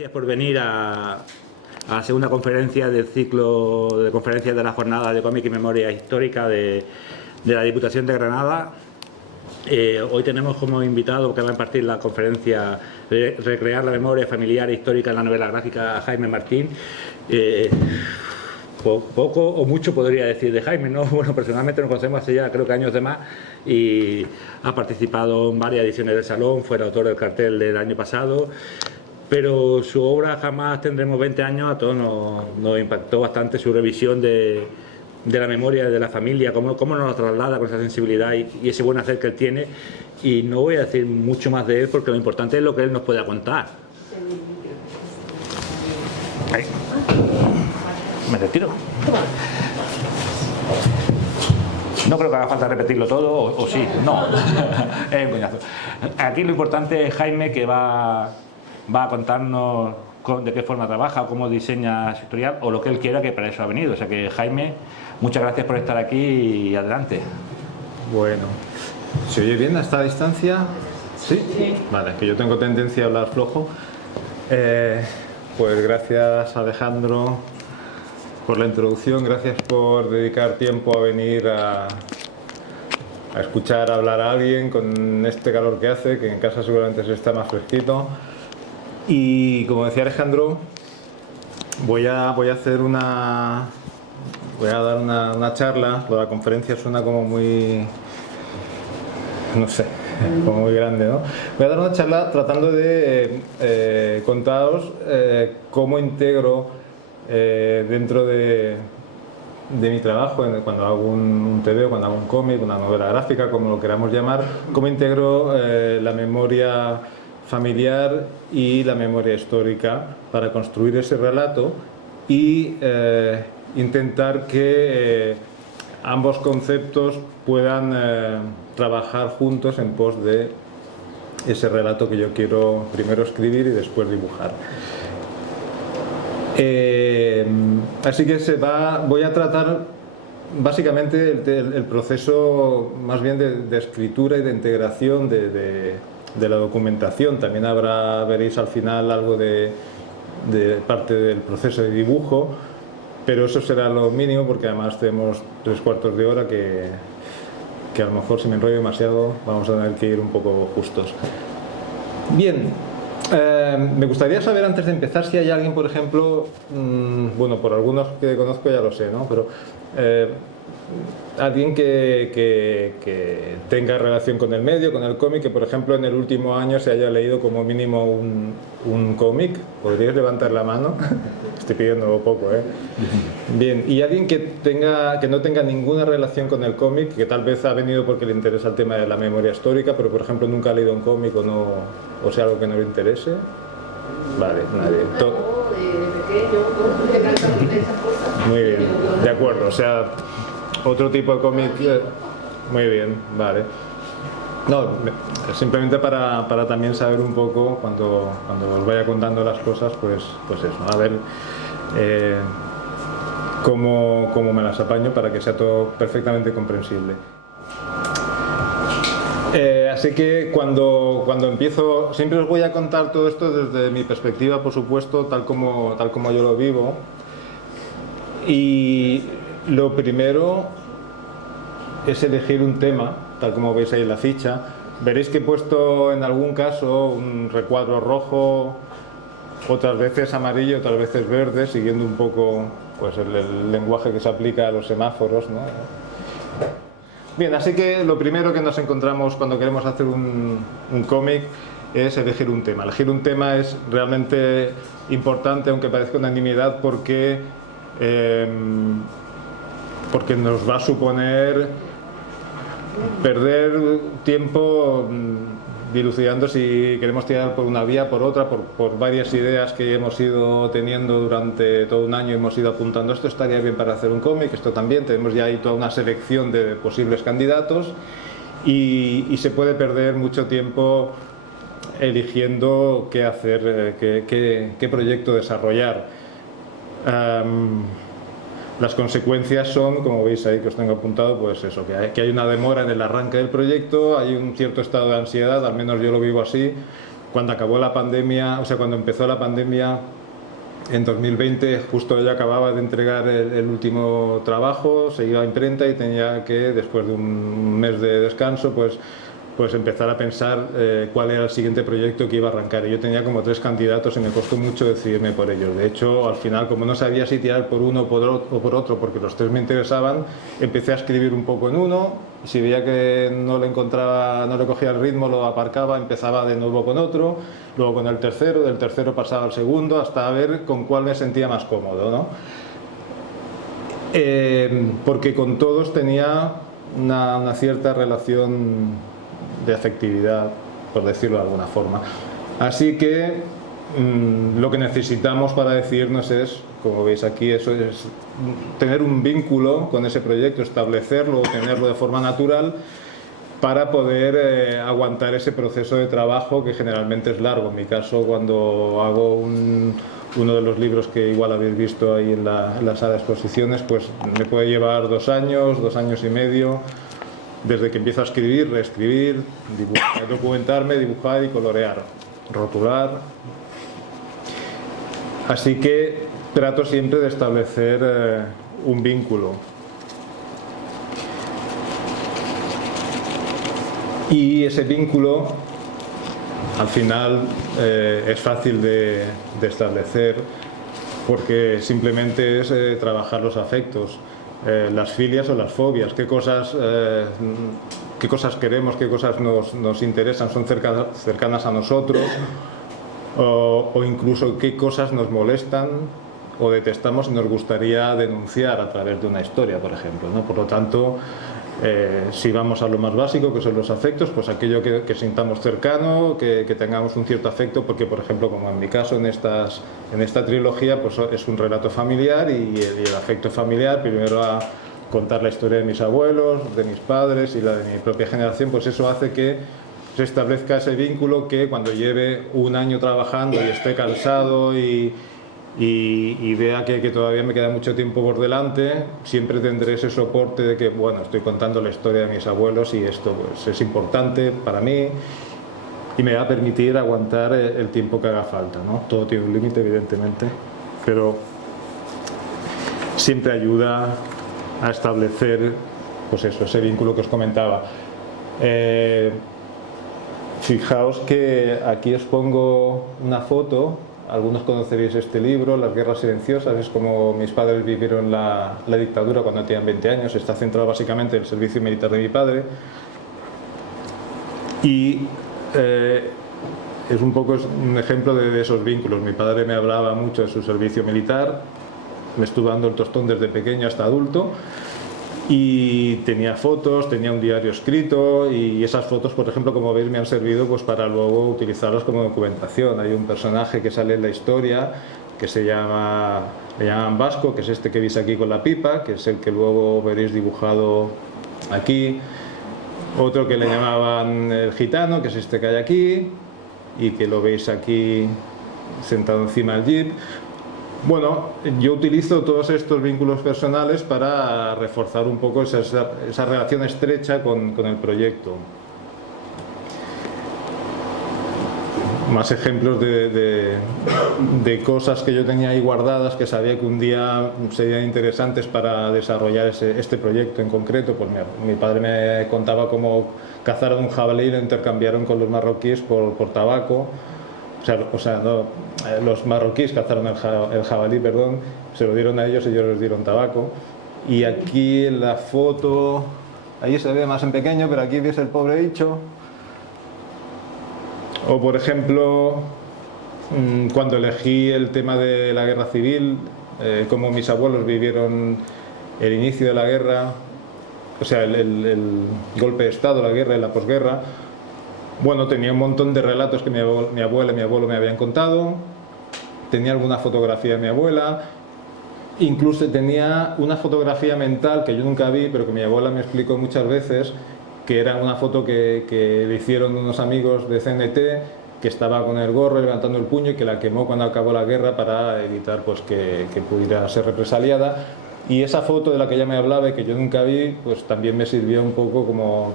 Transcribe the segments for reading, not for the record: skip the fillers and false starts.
Gracias por venir a la segunda conferencia del ciclo de conferencias de la jornada de cómic y memoria histórica de la Diputación de Granada. Hoy tenemos como invitado que va a impartir la conferencia Recrear la memoria familiar e histórica en la novela gráfica a Jaime Martín. Poco o mucho podría decir de Jaime, ¿no? Bueno, personalmente nos conocemos hace ya creo que años de más y ha participado en varias ediciones del Salón, fue el autor del cartel del año pasado, pero su obra Jamás tendremos 20 años, a todos nos impactó bastante su revisión de la memoria de la familia, cómo nos traslada con esa sensibilidad y ese buen hacer que él tiene. Y no voy a decir mucho más de él porque lo importante es lo que él nos pueda contar. Ahí. Me retiro. No creo que haga falta repetirlo todo, o sí, no. Es un coñazo. Aquí lo importante es Jaime, que va a contarnos de qué forma trabaja, cómo diseña su historial o lo que él quiera, que para eso ha venido. O sea que, Jaime, muchas gracias por estar aquí y adelante. Bueno, ¿se oye bien a esta distancia? ¿Sí? Sí. Vale, que yo tengo tendencia a hablar flojo. Pues gracias, Alejandro, por la introducción. Gracias por dedicar tiempo a venir a escuchar hablar a alguien con este calor que hace, que en casa seguramente se está más fresquito. Y como decía Alejandro, voy a dar una charla. La conferencia suena como muy, no sé, como muy grande, ¿no? Voy a dar una charla tratando de contaros cómo integro dentro de mi trabajo, cuando hago un TV, cuando hago un cómic, una novela gráfica, como lo queramos llamar, cómo integro la memoria familiar y la memoria histórica para construir ese relato y intentar que ambos conceptos puedan trabajar juntos en pos de ese relato que yo quiero primero escribir y después dibujar. Así que voy a tratar básicamente el proceso más bien de escritura y de integración de la documentación. También veréis al final algo de parte del proceso de dibujo, pero eso será lo mínimo porque además tenemos 3/4 de hora que a lo mejor si me enrollo demasiado vamos a tener que ir un poco justos. Bien, me gustaría saber antes de empezar si hay alguien, por ejemplo, bueno, por algunos que conozco ya lo sé, ¿no? Pero alguien que tenga relación con el medio, con el cómic, que por ejemplo en el último año se haya leído como mínimo un cómic. ¿Podríais levantar la mano? Estoy pidiendo poco, ¿eh? Bien, y alguien que no tenga ninguna relación con el cómic, que tal vez ha venido porque le interesa el tema de la memoria histórica, pero por ejemplo nunca ha leído un cómic o sea algo que no le interese. Vale, nadie. Muy bien, de acuerdo, o sea, otro tipo de cómic. Muy bien, vale. No, simplemente para también saber un poco, cuando os vaya contando las cosas, pues eso, a ver cómo me las apaño para que sea todo perfectamente comprensible. Así que cuando empiezo, siempre os voy a contar todo esto desde mi perspectiva, por supuesto, tal como yo lo vivo. Y lo primero es elegir un tema, tal como veis ahí en la ficha. Veréis que he puesto en algún caso un recuadro rojo, otras veces amarillo, otras veces verde, siguiendo un poco pues el lenguaje que se aplica a los semáforos, ¿no? Bien, así que lo primero que nos encontramos cuando queremos hacer un cómic es elegir un tema. Elegir un tema es realmente importante, aunque parezca una nimiedad, porque nos va a suponer perder tiempo dilucidando si queremos tirar por una vía, por otra, por varias ideas que hemos ido teniendo durante todo un año. Hemos ido apuntando, esto estaría bien para hacer un cómic, esto también. Tenemos ya ahí toda una selección de posibles candidatos y se puede perder mucho tiempo eligiendo qué hacer, qué proyecto desarrollar. Las consecuencias son, como veis ahí que os tengo apuntado, pues eso, que hay una demora en el arranque del proyecto, hay un cierto estado de ansiedad, al menos yo lo vivo así, cuando acabó la pandemia, o sea, cuando empezó la pandemia en 2020, justo ella acababa de entregar el último trabajo, se iba a imprenta y tenía que, después de un mes de descanso, pues empezar a pensar cuál era el siguiente proyecto que iba a arrancar. Y yo tenía como 3 candidatos y me costó mucho decidirme por ellos. De hecho, al final, como no sabía si tirar por uno o por otro, porque los 3 me interesaban, empecé a escribir un poco en uno. Si veía que no le encontraba, no le cogía el ritmo, lo aparcaba, empezaba de nuevo con otro, luego con el tercero, del tercero pasaba al segundo, hasta ver con cuál me sentía más cómodo, ¿no? Porque con todos tenía una cierta relación de afectividad, por decirlo de alguna forma. Así que lo que necesitamos para decidirnos es, como veis aquí, eso es tener un vínculo con ese proyecto, establecerlo o tenerlo de forma natural para poder aguantar ese proceso de trabajo que generalmente es largo. En mi caso, cuando hago uno de los libros que igual habéis visto ahí en la sala de exposiciones, pues me puede llevar 2 años, 2 años y medio, desde que empiezo a escribir, reescribir, documentarme, dibujar y colorear, rotular. Así que trato siempre de establecer un vínculo. Y ese vínculo, al final, es fácil de establecer porque simplemente es trabajar los afectos. Las filias o las fobias, qué cosas queremos, qué cosas nos interesan, son cercanas a nosotros, o incluso qué cosas nos molestan o detestamos y nos gustaría denunciar a través de una historia, por ejemplo, ¿no? Por lo tanto, si vamos a lo más básico, que son los afectos, pues aquello que sintamos cercano, que tengamos un cierto afecto, porque, por ejemplo, como en mi caso, en esta trilogía, pues es un relato familiar y el afecto familiar, primero a contar la historia de mis abuelos, de mis padres y la de mi propia generación, pues eso hace que se establezca ese vínculo que cuando lleve un año trabajando y esté cansado y vea que todavía me queda mucho tiempo por delante, siempre tendré ese soporte de que, bueno, estoy contando la historia de mis abuelos y esto pues, es importante para mí y me va a permitir aguantar el tiempo que haga falta, ¿no? Todo tiene un límite, evidentemente, pero siempre ayuda a establecer, pues eso, ese vínculo que os comentaba. Fijaos que aquí os pongo una foto. Algunos conoceréis este libro, Las guerras silenciosas, es como mis padres vivieron la dictadura cuando tenían 20 años, está centrado básicamente en el servicio militar de mi padre y es un poco un ejemplo de esos vínculos. Mi padre me hablaba mucho de su servicio militar, me estuvo dando el tostón desde pequeño hasta adulto y tenía fotos, tenía un diario escrito y esas fotos, por ejemplo, como veis, me han servido pues para luego utilizarlas como documentación. Hay un personaje que sale en la historia que le llaman Vasco, que es este que veis aquí con la pipa, que es el que luego veréis dibujado aquí. Otro que le llamaban el gitano, que es este que hay aquí y que lo veis aquí sentado encima del jeep. Bueno, yo utilizo todos estos vínculos personales para reforzar un poco esa relación estrecha con el proyecto. Más ejemplos de cosas que yo tenía ahí guardadas, que sabía que un día serían interesantes para desarrollar este proyecto en concreto. Pues mi padre me contaba cómo cazaron un jabalí y lo intercambiaron con los marroquíes por tabaco. O sea, no, los marroquíes cazaron el jabalí, perdón, se lo dieron a ellos y ellos les dieron tabaco. Y aquí en la foto, ahí se ve más en pequeño, pero aquí ves el pobre bicho. O por ejemplo, cuando elegí el tema de la guerra civil, cómo mis abuelos vivieron el inicio de la guerra, o sea, el golpe de Estado, la guerra y la posguerra. Bueno, tenía un montón de relatos que mi abuela y mi abuelo me habían contado, tenía alguna fotografía de mi abuela, incluso tenía una fotografía mental que yo nunca vi, pero que mi abuela me explicó muchas veces, que era una foto que le hicieron unos amigos de CNT, que estaba con el gorro levantando el puño y que la quemó cuando acabó la guerra para evitar pues, que pudiera ser represaliada. Y esa foto de la que ella me hablaba y que yo nunca vi, pues también me sirvió un poco como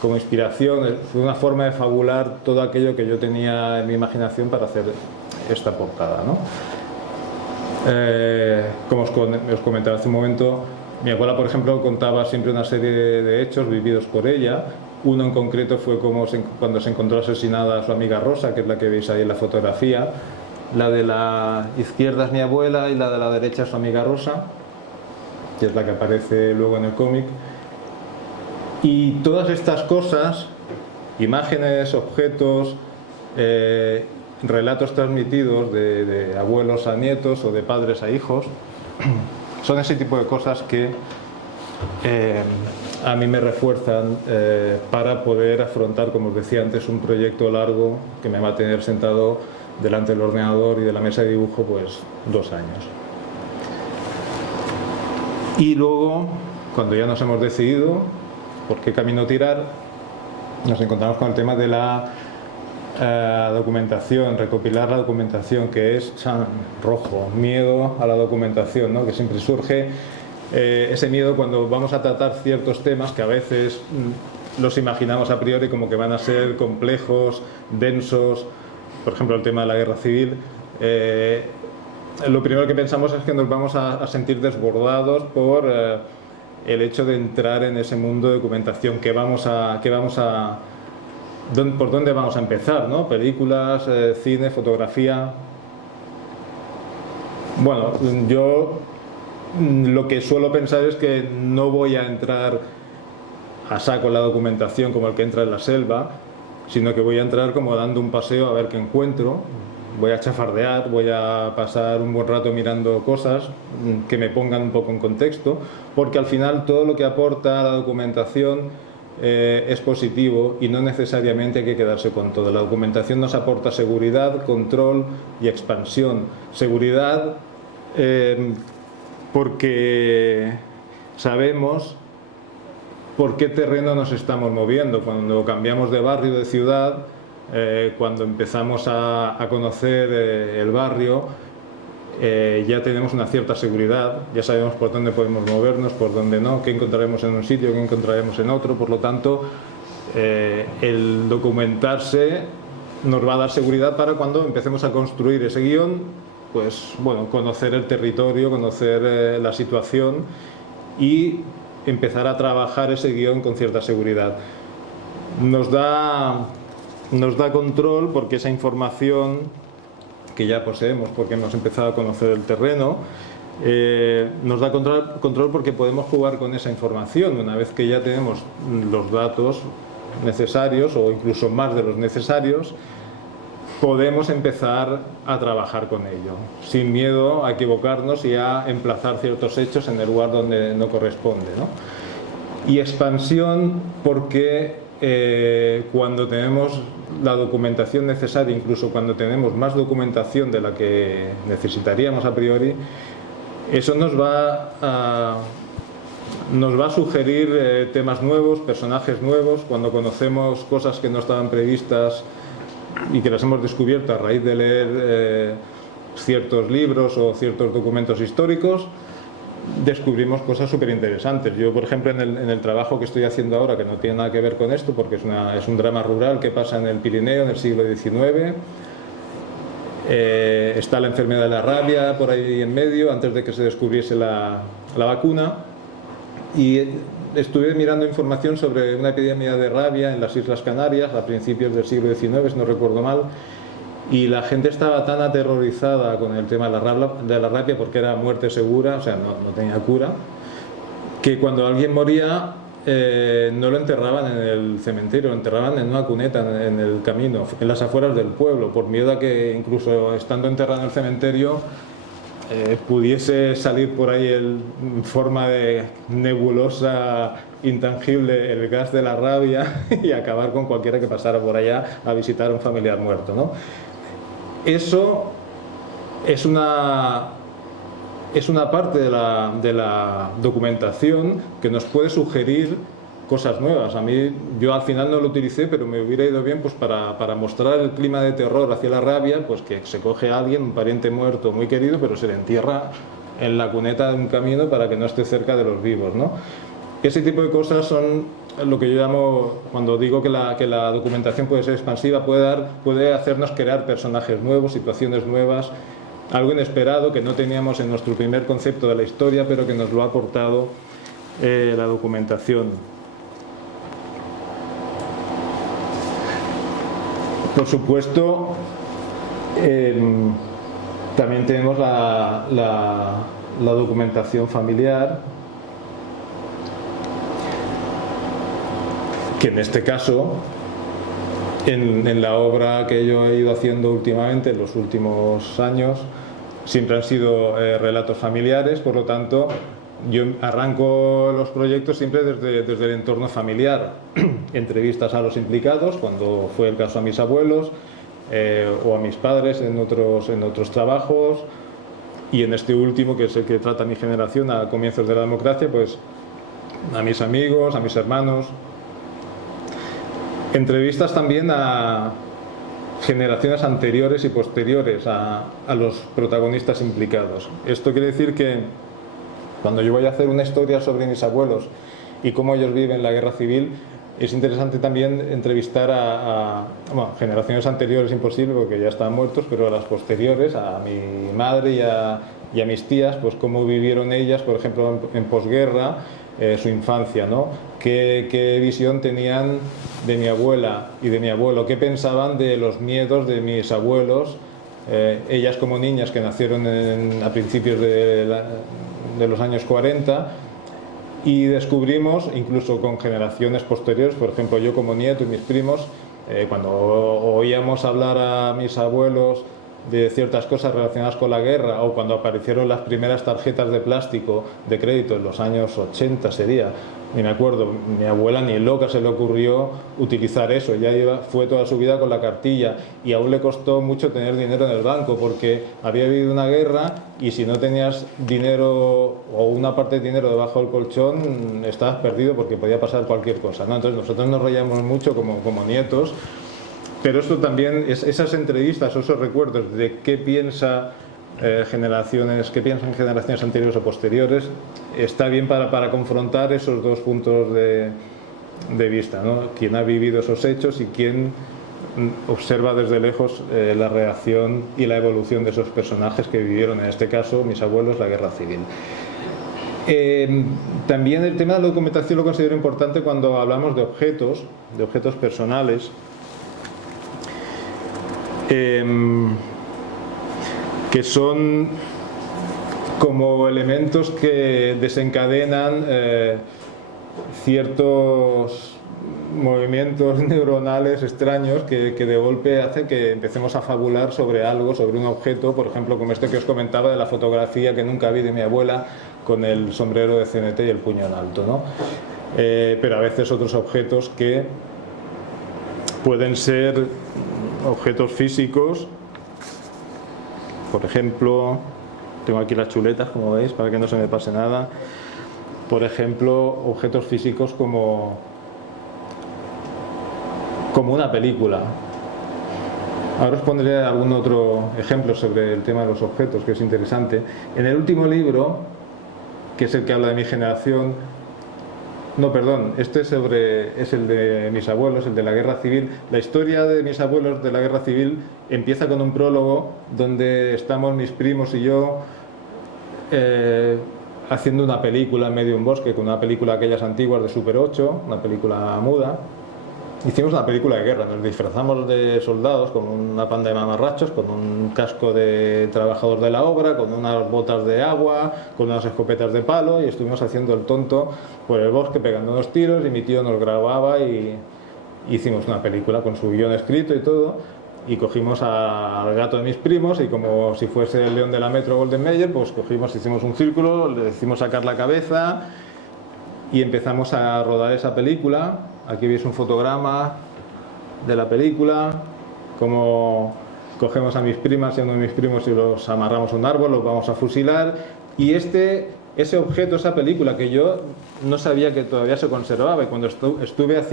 como inspiración, fue una forma de fabular todo aquello que yo tenía en mi imaginación para hacer esta portada, ¿no? Como os comentaba hace un momento, mi abuela, por ejemplo, contaba siempre una serie de hechos vividos por ella. Uno en concreto fue cuando se encontró asesinada a su amiga Rosa, que es la que veis ahí en la fotografía. La de la izquierda es mi abuela y la de la derecha es su amiga Rosa, que es la que aparece luego en el cómic. Y todas estas cosas, imágenes, objetos, relatos transmitidos de abuelos a nietos o de padres a hijos, son ese tipo de cosas que a mí me refuerzan para poder afrontar, como os decía antes, un proyecto largo que me va a tener sentado delante del ordenador y de la mesa de dibujo pues 2 años. Y luego, cuando ya nos hemos decidido por qué camino tirar, nos encontramos con el tema de la documentación, recopilar la documentación, que es rojo, miedo a la documentación, ¿no? Que siempre surge ese miedo cuando vamos a tratar ciertos temas que a veces los imaginamos a priori como que van a ser complejos, densos. Por ejemplo, el tema de la guerra civil, lo primero que pensamos es que nos vamos a sentir desbordados por el hecho de entrar en ese mundo de documentación. ¿Por dónde vamos a empezar, ¿no? Películas, cine, fotografía. Bueno, yo lo que suelo pensar es que no voy a entrar a saco en la documentación como el que entra en la selva, sino que voy a entrar como dando un paseo a ver qué encuentro. Voy a chafardear, voy a pasar un buen rato mirando cosas que me pongan un poco en contexto, porque al final todo lo que aporta la documentación es positivo y no necesariamente hay que quedarse con todo. La documentación nos aporta seguridad, control y expansión. Seguridad porque sabemos por qué terreno nos estamos moviendo. Cuando cambiamos de barrio, de ciudad, cuando empezamos a conocer el barrio, ya tenemos una cierta seguridad, ya sabemos por dónde podemos movernos, por dónde no, qué encontraremos en un sitio, qué encontraremos en otro. Por lo tanto, el documentarse nos va a dar seguridad para cuando empecemos a construir ese guión, pues bueno, conocer el territorio, conocer la situación y empezar a trabajar ese guión con cierta seguridad. Nos da control porque esa información que ya poseemos, porque hemos empezado a conocer el terreno, nos da control porque podemos jugar con esa información. Una vez que ya tenemos los datos necesarios o incluso más de los necesarios, podemos empezar a trabajar con ello, sin miedo a equivocarnos y a emplazar ciertos hechos en el lugar donde no corresponde, ¿no? Y expansión porque cuando tenemos la documentación necesaria, incluso cuando tenemos más documentación de la que necesitaríamos a priori, eso nos va a sugerir temas nuevos, personajes nuevos. Cuando conocemos cosas que no estaban previstas y que las hemos descubierto a raíz de leer ciertos libros o ciertos documentos históricos, descubrimos cosas súper interesantes. Yo, por ejemplo, en el trabajo que estoy haciendo ahora, que no tiene nada que ver con esto, porque es un drama rural que pasa en el Pirineo en el siglo XIX, está la enfermedad de la rabia por ahí en medio, antes de que se descubriese la vacuna, y estuve mirando información sobre una epidemia de rabia en las Islas Canarias a principios del siglo XIX, si no recuerdo mal, y la gente estaba tan aterrorizada con el tema de la rabia porque era muerte segura, o sea, no tenía cura, que cuando alguien moría no lo enterraban en el cementerio, lo enterraban en una cuneta en el camino, en las afueras del pueblo, por miedo a que incluso estando enterrado en el cementerio pudiese salir por ahí en forma de nebulosa intangible el gas de la rabia y acabar con cualquiera que pasara por allá a visitar a un familiar muerto, ¿no? Eso es una parte de la documentación que nos puede sugerir cosas nuevas. A mí, yo al final no lo utilicé, pero me hubiera ido bien pues para mostrar el clima de terror hacia la rabia, pues que se coge a alguien, un pariente muerto muy querido, pero se le entierra en la cuneta de un camino para que no esté cerca de los vivos, ¿no? Ese tipo de cosas son lo que yo llamo, cuando digo que la documentación puede ser expansiva, puede hacernos crear personajes nuevos, situaciones nuevas, algo inesperado que no teníamos en nuestro primer concepto de la historia, pero que nos lo ha aportado la documentación. Por supuesto, también tenemos la documentación familiar, que en este caso, en la obra que yo he ido haciendo últimamente, en los últimos años, siempre han sido relatos familiares, por lo tanto, yo arranco los proyectos siempre desde el entorno familiar. Entrevistas a los implicados, cuando fue el caso a mis abuelos, o a mis padres en otros trabajos, y en este último, que es el que trata mi generación a comienzos de la democracia, pues a mis amigos, a mis hermanos. Entrevistas también a generaciones anteriores y posteriores a los protagonistas implicados. Esto quiere decir que cuando yo voy a hacer una historia sobre mis abuelos y cómo ellos viven la guerra civil, es interesante también entrevistar bueno, generaciones anteriores, imposible porque ya estaban muertos, pero a las posteriores, a mi madre y a mis tías, pues cómo vivieron ellas, por ejemplo, en posguerra, su infancia, ¿no? ¿Qué visión tenían de mi abuela y de mi abuelo? ¿Qué pensaban de los miedos de mis abuelos? Ellas como niñas que nacieron a principios de los años 40, y descubrimos, incluso con generaciones posteriores, por ejemplo yo como nieto y mis primos, cuando oíamos hablar a mis abuelos de ciertas cosas relacionadas con la guerra, o cuando aparecieron las primeras tarjetas de plástico de crédito en los años 80 sería, ni me acuerdo, mi abuela ni loca se le ocurrió utilizar eso, fue toda su vida con la cartilla, y aún le costó mucho tener dinero en el banco porque había habido una guerra y si no tenías dinero o una parte de dinero debajo del colchón estabas perdido porque podía pasar cualquier cosa, ¿no? Entonces nosotros nos reíamos mucho como nietos. Pero esto también, esas entrevistas o esos recuerdos de qué piensan generaciones anteriores o posteriores, está bien para confrontar esos dos puntos de vista, ¿no? Quién ha vivido esos hechos y quién observa desde lejos la reacción y la evolución de esos personajes que vivieron, en este caso, mis abuelos, la guerra civil. También el tema de la documentación lo considero importante cuando hablamos de objetos personales, que son como elementos que desencadenan ciertos movimientos neuronales extraños que de golpe hacen que empecemos a fabular sobre algo, sobre un objeto, por ejemplo como este que os comentaba de la fotografía que nunca vi de mi abuela con el sombrero de CNT y el puño en alto, ¿no? Pero a veces otros objetos que pueden ser objetos físicos, por ejemplo, tengo aquí las chuletas como veis para que no se me pase nada, por ejemplo objetos físicos como una película. Ahora os pondré algún otro ejemplo sobre el tema de los objetos que es interesante. En el último libro, que es el que habla de mi generación, no, perdón, este es el de mis abuelos, el de la guerra civil. La historia de mis abuelos de la guerra civil empieza con un prólogo donde estamos mis primos y yo haciendo una película en medio de un bosque, con una película aquellas antiguas de Super 8, una película muda. Hicimos una película de guerra, nos disfrazamos de soldados con una panda de mamarrachos, con un casco de trabajador de la obra, con unas botas de agua, con unas escopetas de palo, y estuvimos haciendo el tonto por el bosque pegando unos tiros, y mi tío nos grababa y hicimos una película con su guión escrito y todo, y cogimos al gato de mis primos y como si fuese el león de la Metro Golden Mayer, pues hicimos un círculo, le decimos sacar la cabeza y empezamos a rodar esa película. Aquí veis un fotograma de la película, como cogemos a mis primas y a uno de mis primos y los amarramos a un árbol, los vamos a fusilar, y ese objeto, esa película que yo no sabía que todavía se conservaba, y cuando estuve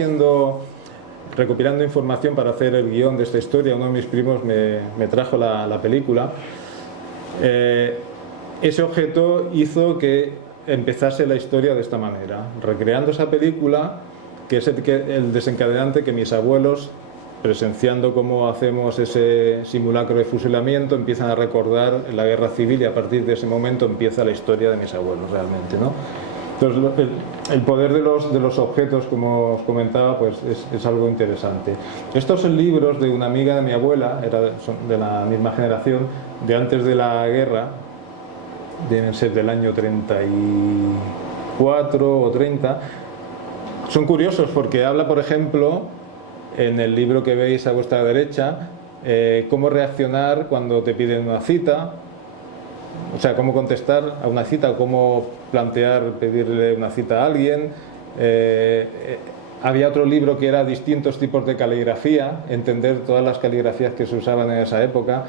recopilando información para hacer el guión de esta historia, uno de mis primos me trajo la película. Ese objeto hizo que empezase la historia de esta manera, recreando esa película. que es el desencadenante que mis abuelos, presenciando cómo hacemos ese simulacro de fusilamiento, empiezan a recordar la guerra civil, y a partir de ese momento empieza la historia de mis abuelos realmente, ¿no? Entonces, el poder de los objetos, como os comentaba, pues es algo interesante. Estos son libros de una amiga de mi abuela, son de la misma generación, de antes de la guerra, deben ser del año 34 o 30. Son curiosos porque habla, por ejemplo, en el libro que veis a vuestra derecha, cómo reaccionar cuando te piden una cita, o sea, cómo contestar a una cita, cómo pedirle una cita a alguien. Había otro libro que era distintos tipos de caligrafía, entender todas las caligrafías que se usaban en esa época,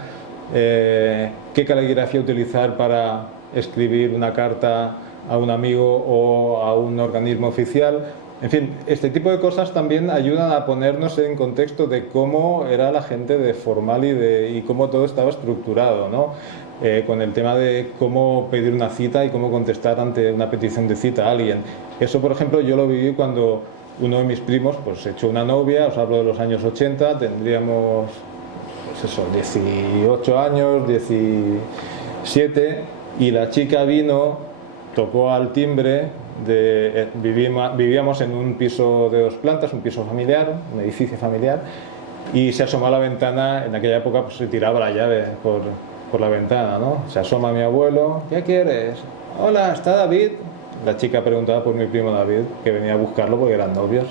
qué caligrafía utilizar para escribir una carta a un amigo o a un organismo oficial. En fin, este tipo de cosas también ayudan a ponernos en contexto de cómo era la gente de formal y cómo todo estaba estructurado, ¿no? Con el tema de cómo pedir una cita y cómo contestar ante una petición de cita a alguien. Eso, por ejemplo, yo lo viví cuando uno de mis primos pues echó una novia, os hablo de los años 80, tendríamos pues eso, 18 años, 17, y la chica vino, tocó al timbre, vivíamos en un piso de 2 plantas, un piso familiar, un edificio familiar, y se asomó a la ventana. En aquella época pues se tiraba la llave por la ventana, ¿no? Se asoma mi abuelo, ¿qué quieres? Hola, ¿está David? La chica preguntaba por mi primo David, que venía a buscarlo porque eran novios.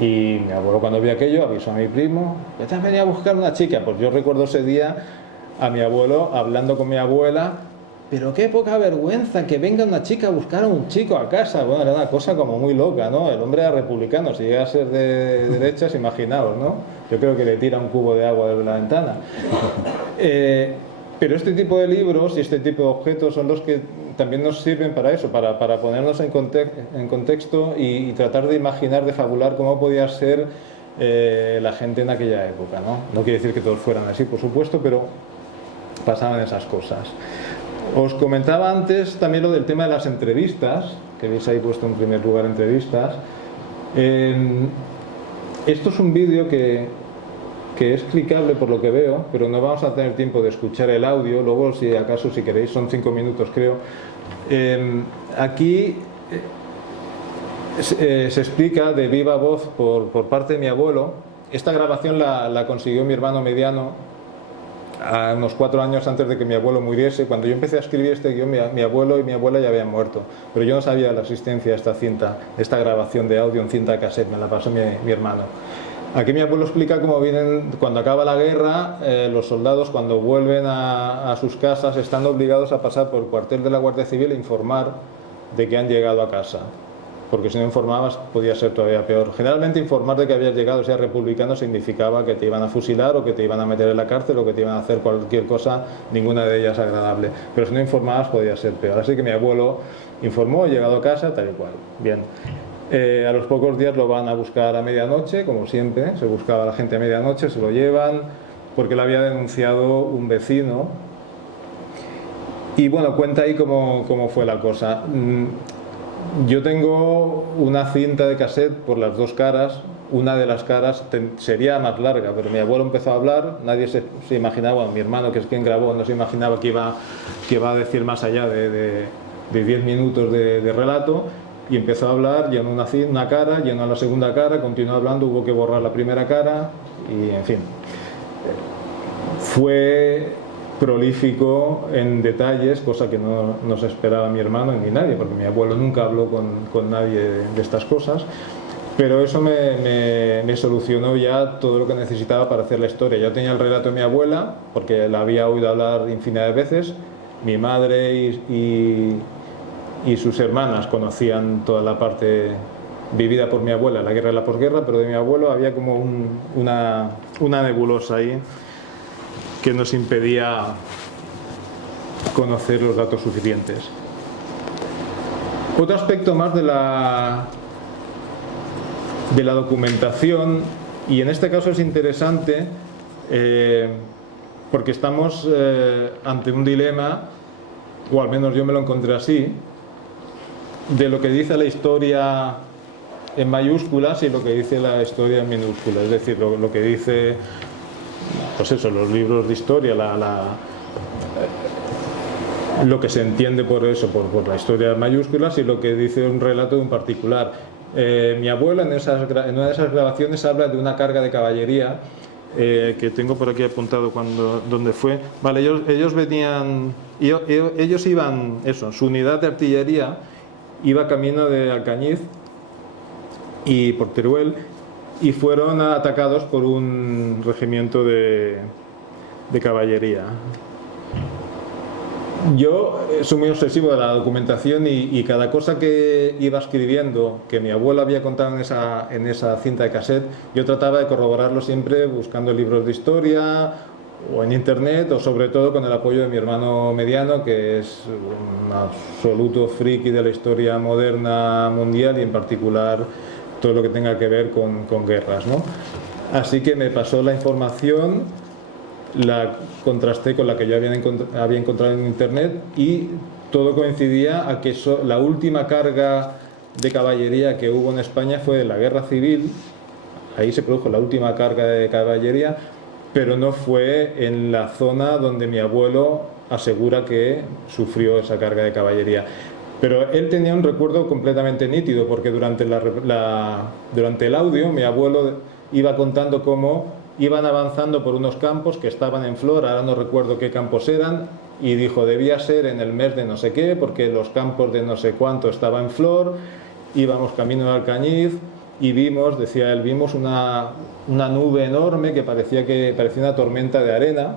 Y mi abuelo, cuando vio aquello, avisó a mi primo, ¿qué te has venido a buscar una chica? Pues yo recuerdo ese día a mi abuelo hablando con mi abuela, pero qué poca vergüenza que venga una chica a buscar a un chico a casa. Bueno, era una cosa como muy loca, ¿no? El hombre era republicano, si llega a ser de derechas, imaginaos, ¿no? Yo creo que le tira un cubo de agua desde la ventana. Pero este tipo de libros y este tipo de objetos son los que también nos sirven para eso, para ponernos en contexto y tratar de imaginar, de fabular cómo podía ser la gente en aquella época, ¿no? No quiere decir que todos fueran así, por supuesto, pero pasaban esas cosas. Os comentaba antes también lo del tema de las entrevistas, que veis ahí puesto en primer lugar, entrevistas. Esto es un vídeo que es clicable por lo que veo, pero no vamos a tener tiempo de escuchar el audio. Luego, si acaso, si queréis, son 5 minutos creo. Aquí se explica de viva voz por parte de mi abuelo. Esta grabación la consiguió mi hermano mediano a unos 4 años antes de que mi abuelo muriese. Cuando yo empecé a escribir este guión, mi abuelo y mi abuela ya habían muerto, pero yo no sabía la existencia de esta cinta, esta grabación de audio en cinta cassette, me la pasó mi hermano. Aquí mi abuelo explica cómo vienen, cuando acaba la guerra, los soldados, cuando vuelven a sus casas, están obligados a pasar por el cuartel de la Guardia Civil e informar de que han llegado a casa, porque si no informabas podía ser todavía peor. Generalmente informar de que habías llegado, sea republicano, significaba que te iban a fusilar o que te iban a meter en la cárcel o que te iban a hacer cualquier cosa, ninguna de ellas agradable. Pero si no informabas podía ser peor. Así que mi abuelo informó, llegado a casa, tal y cual. Bien. A los pocos días lo van a buscar a medianoche, como siempre, se buscaba a la gente a medianoche, se lo llevan, porque lo había denunciado un vecino. Y bueno, cuenta ahí cómo fue la cosa. Yo tengo una cinta de cassette por las 2 caras. Una de las caras sería más larga, pero mi abuelo empezó a hablar, nadie se imaginaba, bueno, mi hermano, que es quien grabó, no se imaginaba que iba a decir más allá de 10 minutos de relato, y empezó a hablar, llenó una cara, llenó la segunda cara, continuó hablando, hubo que borrar la primera cara, y en fin. Fue prolífico en detalles, cosa que no se esperaba mi hermano ni nadie, porque mi abuelo nunca habló con nadie de estas cosas, pero eso me solucionó ya todo lo que necesitaba para hacer la historia. Yo tenía el relato de mi abuela, porque la había oído hablar infinidad de veces, mi madre y sus hermanas conocían toda la parte vivida por mi abuela, la guerra y la posguerra, pero de mi abuelo había como una nebulosa ahí que nos impedía conocer los datos suficientes. Otro aspecto más de la documentación, y en este caso es interesante porque estamos ante un dilema, o al menos yo me lo encontré así, de lo que dice la historia en mayúsculas y lo que dice la historia en minúsculas, es decir, lo que dice, pues eso, los libros de historia, lo que se entiende por eso, por la historia en mayúsculas, y lo que dice un relato de un particular. Mi abuelo en una de esas grabaciones habla de una carga de caballería que tengo por aquí apuntado dónde fue. Vale, ellos venían, ellos iban, eso, su unidad de artillería iba camino de Alcañiz y por Teruel, y fueron atacados por un regimiento de caballería. Yo soy muy obsesivo de la documentación y cada cosa que iba escribiendo, que mi abuelo había contado en esa cinta de cassette, yo trataba de corroborarlo siempre buscando libros de historia o en internet, o sobre todo con el apoyo de mi hermano mediano, que es un absoluto friki de la historia moderna mundial y en particular todo lo que tenga que ver con guerras, ¿no? Así que me pasó la información, la contrasté con la que yo había encontrado en internet, y todo coincidía a que la última carga de caballería que hubo en España fue en la Guerra Civil. Ahí se produjo la última carga de caballería, pero no fue en la zona donde mi abuelo asegura que sufrió esa carga de caballería. Pero él tenía un recuerdo completamente nítido, porque durante el audio mi abuelo iba contando cómo iban avanzando por unos campos que estaban en flor, ahora no recuerdo qué campos eran, y dijo, debía ser en el mes de no sé qué, porque los campos de no sé cuánto estaban en flor, íbamos camino de Alcañiz y vimos, decía él, vimos una nube enorme que parecía una tormenta de arena,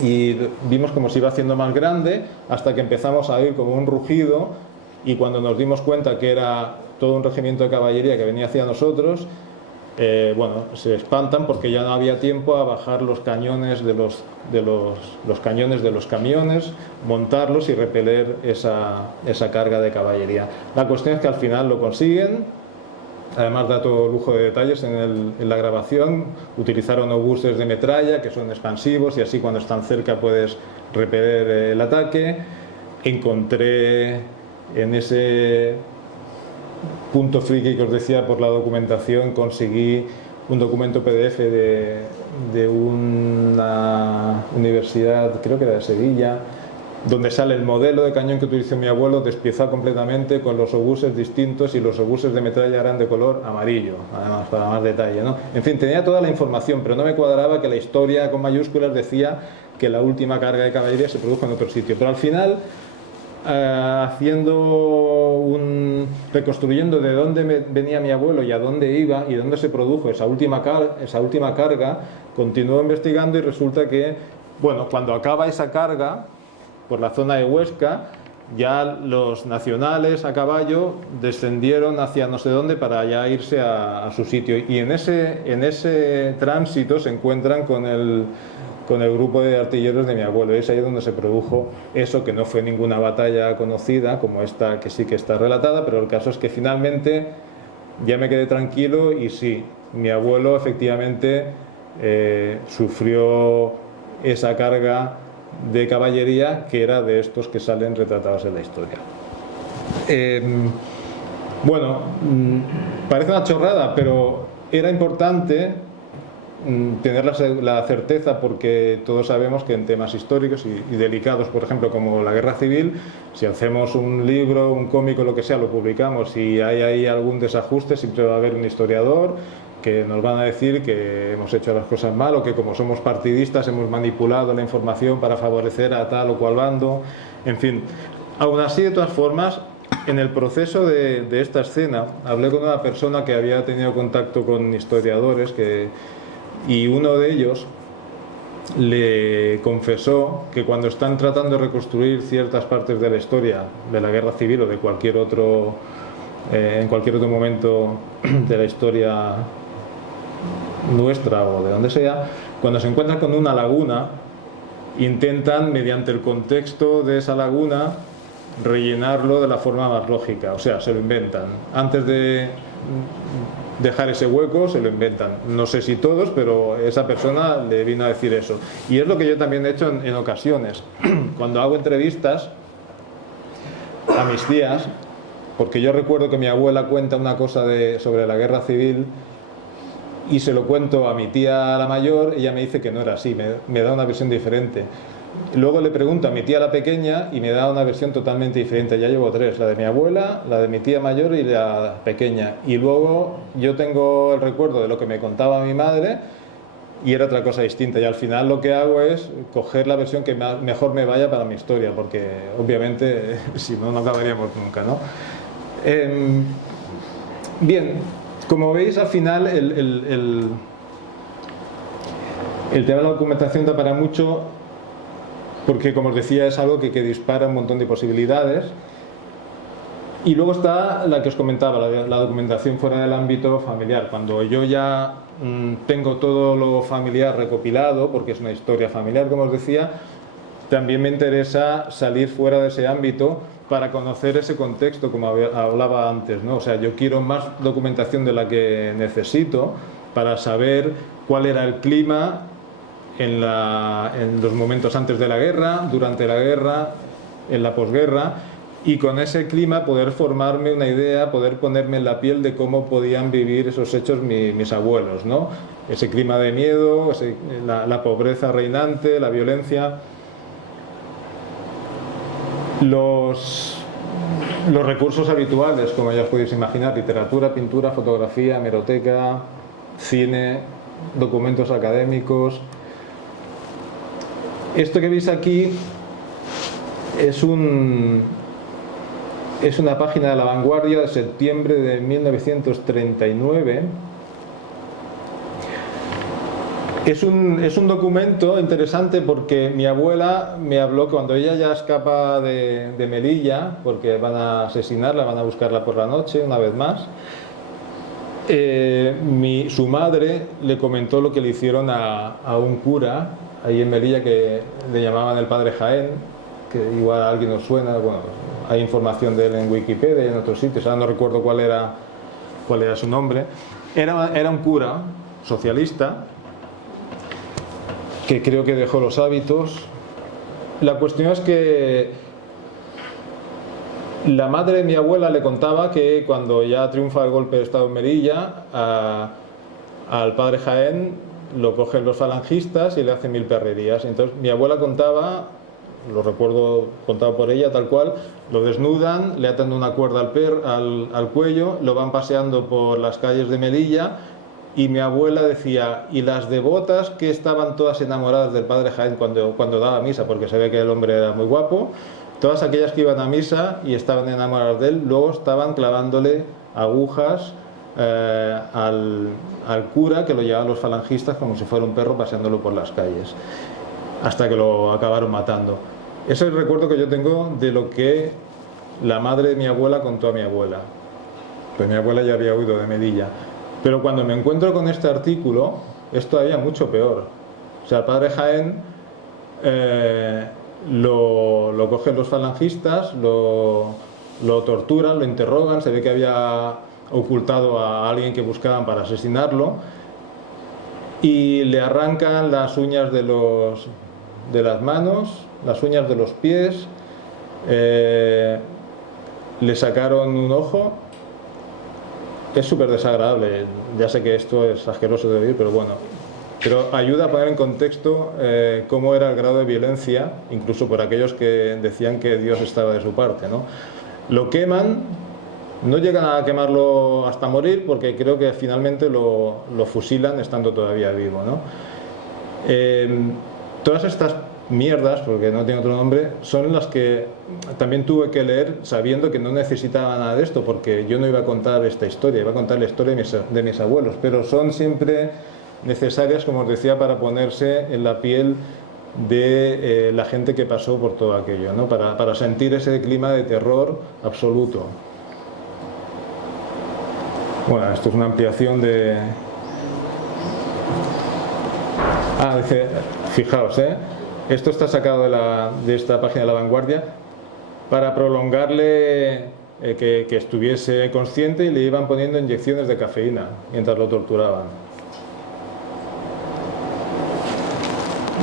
y vimos como se iba haciendo más grande hasta que empezamos a oír como un rugido, y cuando nos dimos cuenta que era todo un regimiento de caballería que venía hacia nosotros, bueno, se espantan porque ya no había tiempo a bajar los cañones los cañones de los camiones, montarlos y repeler esa carga de caballería. La cuestión es que al final lo consiguen. Además da todo lujo de detalles en la grabación. Utilizaron obuses de metralla que son expansivos y así cuando están cerca puedes repeler el ataque. Encontré en ese punto friki que os decía por la documentación, conseguí un documento PDF de una universidad, creo que era de Sevilla, donde sale el modelo de cañón que utilizó mi abuelo despiezado completamente con los obuses distintos, y los obuses de metralla eran de color amarillo, además para más detalle, ¿no? En fin, tenía toda la información, pero no me cuadraba que la historia con mayúsculas decía que la última carga de caballería se produjo en otro sitio. Pero al final, reconstruyendo de dónde venía mi abuelo y a dónde iba y dónde se produjo esa última carga, continuó investigando y resulta que, bueno, cuando acaba esa carga por la zona de Huesca, ya los nacionales a caballo descendieron hacia no sé dónde para ya irse a su sitio, y en ese tránsito se encuentran con el grupo de artilleros de mi abuelo. Es ahí donde se produjo eso, que no fue ninguna batalla conocida como esta que sí que está relatada, pero el caso es que finalmente ya me quedé tranquilo y sí, mi abuelo efectivamente sufrió esa carga de caballería, que era de estos que salen retratados en la historia. Bueno, parece una chorrada, pero era importante tener la certeza, porque todos sabemos que en temas históricos y delicados, por ejemplo, como la Guerra Civil, si hacemos un libro, un cómico, lo que sea, lo publicamos y hay ahí algún desajuste, siempre va a haber un historiador que nos van a decir que hemos hecho las cosas mal, o que como somos partidistas hemos manipulado la información para favorecer a tal o cual bando, en fin. Aún así, de todas formas, en el proceso de esta escena hablé con una persona que había tenido contacto con historiadores y uno de ellos le confesó que cuando están tratando de reconstruir ciertas partes de la historia de la Guerra Civil o de cualquier otro en cualquier otro momento de la historia nuestra o de donde sea, cuando se encuentran con una laguna, intentan, mediante el contexto de esa laguna, rellenarlo de la forma más lógica, o sea, se lo inventan. Antes de dejar ese hueco, se lo inventan. No sé si todos, pero esa persona le vino a decir eso. Y es lo que yo también he hecho en ocasiones. Cuando hago entrevistas a mis tías, porque yo recuerdo que mi abuela cuenta una cosa sobre la guerra civil y se lo cuento a mi tía la mayor, ella me dice que no era así, me da una versión diferente. Luego le pregunto a mi tía la pequeña y me da una versión totalmente diferente. Ya llevo tres, la de mi abuela, la de mi tía mayor y la pequeña. Y luego yo tengo el recuerdo de lo que me contaba mi madre y era otra cosa distinta. Y al final lo que hago es coger la versión que mejor me vaya para mi historia, porque obviamente si no, no acabaríamos nunca, ¿no? Bien, como veis al final el tema de la documentación da para mucho, porque como os decía es algo que dispara un montón de posibilidades. Y luego está la que os comentaba, la documentación fuera del ámbito familiar. Cuando yo ya tengo todo lo familiar recopilado, porque es una historia familiar, como os decía, también me interesa salir fuera de ese ámbito para conocer ese contexto, como hablaba antes, ¿no? O sea, yo quiero más documentación de la que necesito para saber cuál era el clima en los momentos antes de la guerra, durante la guerra, en la posguerra, y con ese clima poder formarme una idea, poder ponerme en la piel de cómo podían vivir esos hechos mis abuelos, ¿no? Ese clima de miedo, la pobreza reinante, la violencia. Los recursos habituales, como ya os podéis imaginar: literatura, pintura, fotografía, hemeroteca, cine, documentos académicos. Esto que veis aquí es una página de La Vanguardia de septiembre de 1939. Es un documento interesante porque mi abuela me habló cuando ella ya escapa de Melilla, porque van a asesinarla, van a buscarla por la noche una vez más. Su madre le comentó lo que le hicieron a un cura ahí en Melilla, que le llamaban el Padre Jaén, que igual a alguien os suena. Bueno, hay información de él en Wikipedia y en otros sitios, ahora no recuerdo cuál era su nombre. Era un cura socialista que creo que dejó los hábitos. La cuestión es que la madre de mi abuela le contaba que cuando ya triunfa el golpe de Estado en Melilla, al Padre Jaén lo cogen los falangistas y le hacen mil perrerías. Entonces mi abuela contaba, lo recuerdo contado por ella tal cual, lo desnudan, le atan una cuerda al cuello, lo van paseando por las calles de Melilla, y mi abuela decía: y las devotas que estaban todas enamoradas del Padre Jaén cuando daba misa, porque se ve que el hombre era muy guapo, todas aquellas que iban a misa y estaban enamoradas de él, luego estaban clavándole agujas al cura, que lo llevaban los falangistas como si fuera un perro paseándolo por las calles, hasta que lo acabaron matando. Ese es el recuerdo que yo tengo de lo que la madre de mi abuela contó a mi abuela. Pues mi abuela ya había huido de Melilla. Pero cuando me encuentro con este artículo es todavía mucho peor. O sea, el Padre Jaén lo cogen los falangistas, lo torturan, lo interrogan, se ve que había ocultado a alguien que buscaban para asesinarlo, y le arrancan las uñas de las manos, las uñas de los pies, le sacaron un ojo. Es súper desagradable, ya sé que esto es asqueroso de oír, pero bueno, pero ayuda a poner en contexto cómo era el grado de violencia, incluso por aquellos que decían que Dios estaba de su parte, ¿no? Lo queman, no llegan a quemarlo hasta morir, porque creo que finalmente lo fusilan estando todavía vivo, ¿no? Todas estas mierdas, porque no tiene otro nombre, son las que también tuve que leer sabiendo que no necesitaba nada de esto, porque yo no iba a contar esta historia, iba a contar la historia de mis abuelos, pero son siempre necesarias, como os decía, para ponerse en la piel de la gente que pasó por todo aquello, ¿no? Para sentir ese clima de terror absoluto. Bueno, esto es una ampliación de... dice, fijaos, esto está sacado de esta página de La Vanguardia para prolongarle que estuviese consciente, y le iban poniendo inyecciones de cafeína mientras lo torturaban.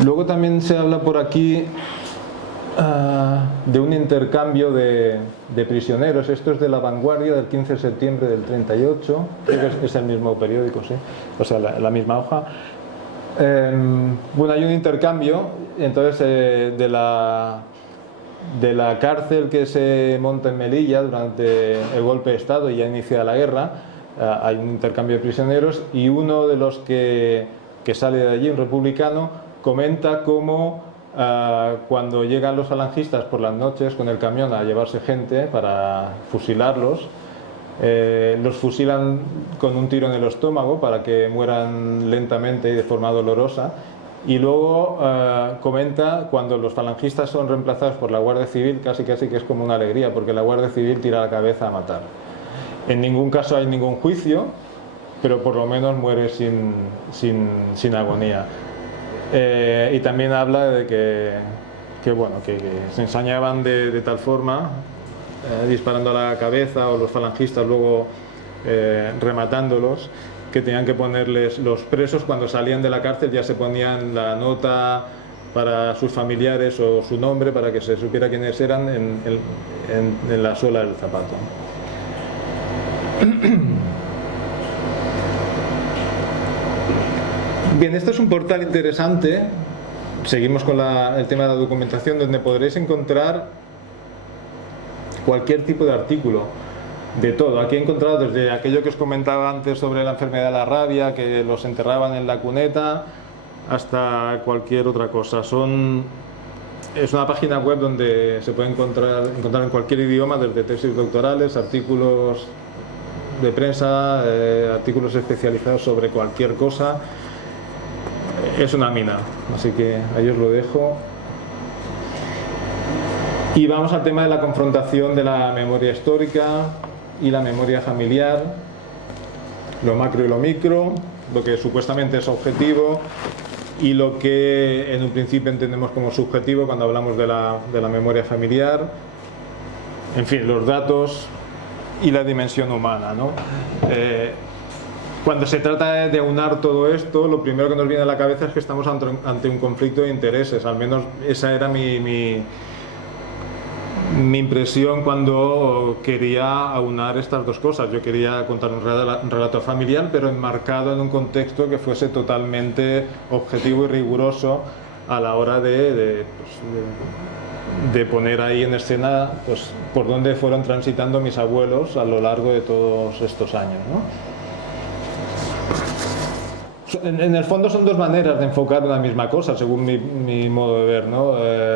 Luego también se habla por aquí, de un intercambio de prisioneros. Esto es de La Vanguardia del 15 de septiembre del 38, creo que es el mismo periódico, sí, o sea, la misma hoja. Bueno, hay un intercambio, entonces de la cárcel que se monta en Melilla durante el golpe de Estado y ya inicia la guerra, hay un intercambio de prisioneros, y uno de los que sale de allí, un republicano, comenta cómo cuando llegan los falangistas por las noches con el camión a llevarse gente para fusilarlos, los fusilan con un tiro en el estómago para que mueran lentamente y de forma dolorosa. Y luego comenta cuando los falangistas son reemplazados por la Guardia Civil, casi que es como una alegría, porque la Guardia Civil tira la cabeza a matar. En ningún caso hay ningún juicio, pero por lo menos muere sin agonía. Y también habla de que se ensañaban de tal forma, disparando a la cabeza, o los falangistas luego rematándolos, que tenían que ponerles, los presos cuando salían de la cárcel ya se ponían la nota para sus familiares o su nombre para que se supiera quiénes eran en la suela del zapato. Bien, esto es un portal interesante. Seguimos con el tema de la documentación, donde podréis encontrar cualquier tipo de artículo, de todo. Aquí he encontrado desde aquello que os comentaba antes sobre la enfermedad de la rabia, que los enterraban en la cuneta, hasta cualquier otra cosa. Es una página web donde se puede encontrar en cualquier idioma, desde tesis doctorales, artículos de prensa, artículos especializados sobre cualquier cosa. Es una mina, así que ahí os lo dejo. Y vamos al tema de la confrontación de la memoria histórica y la memoria familiar, lo macro y lo micro, lo que supuestamente es objetivo y lo que en un principio entendemos como subjetivo cuando hablamos de la memoria familiar. En fin, los datos y la dimensión humana, ¿no? Cuando se trata de aunar todo esto, lo primero que nos viene a la cabeza es que estamos ante un conflicto de intereses. Al menos esa era mi impresión cuando quería aunar estas dos cosas. Yo quería contar un relato familiar, pero enmarcado en un contexto que fuese totalmente objetivo y riguroso a la hora de poner ahí en escena, pues, por dónde fueron transitando mis abuelos a lo largo de todos estos años, ¿no? En el fondo son dos maneras de enfocar una misma cosa, según mi modo de ver, ¿no?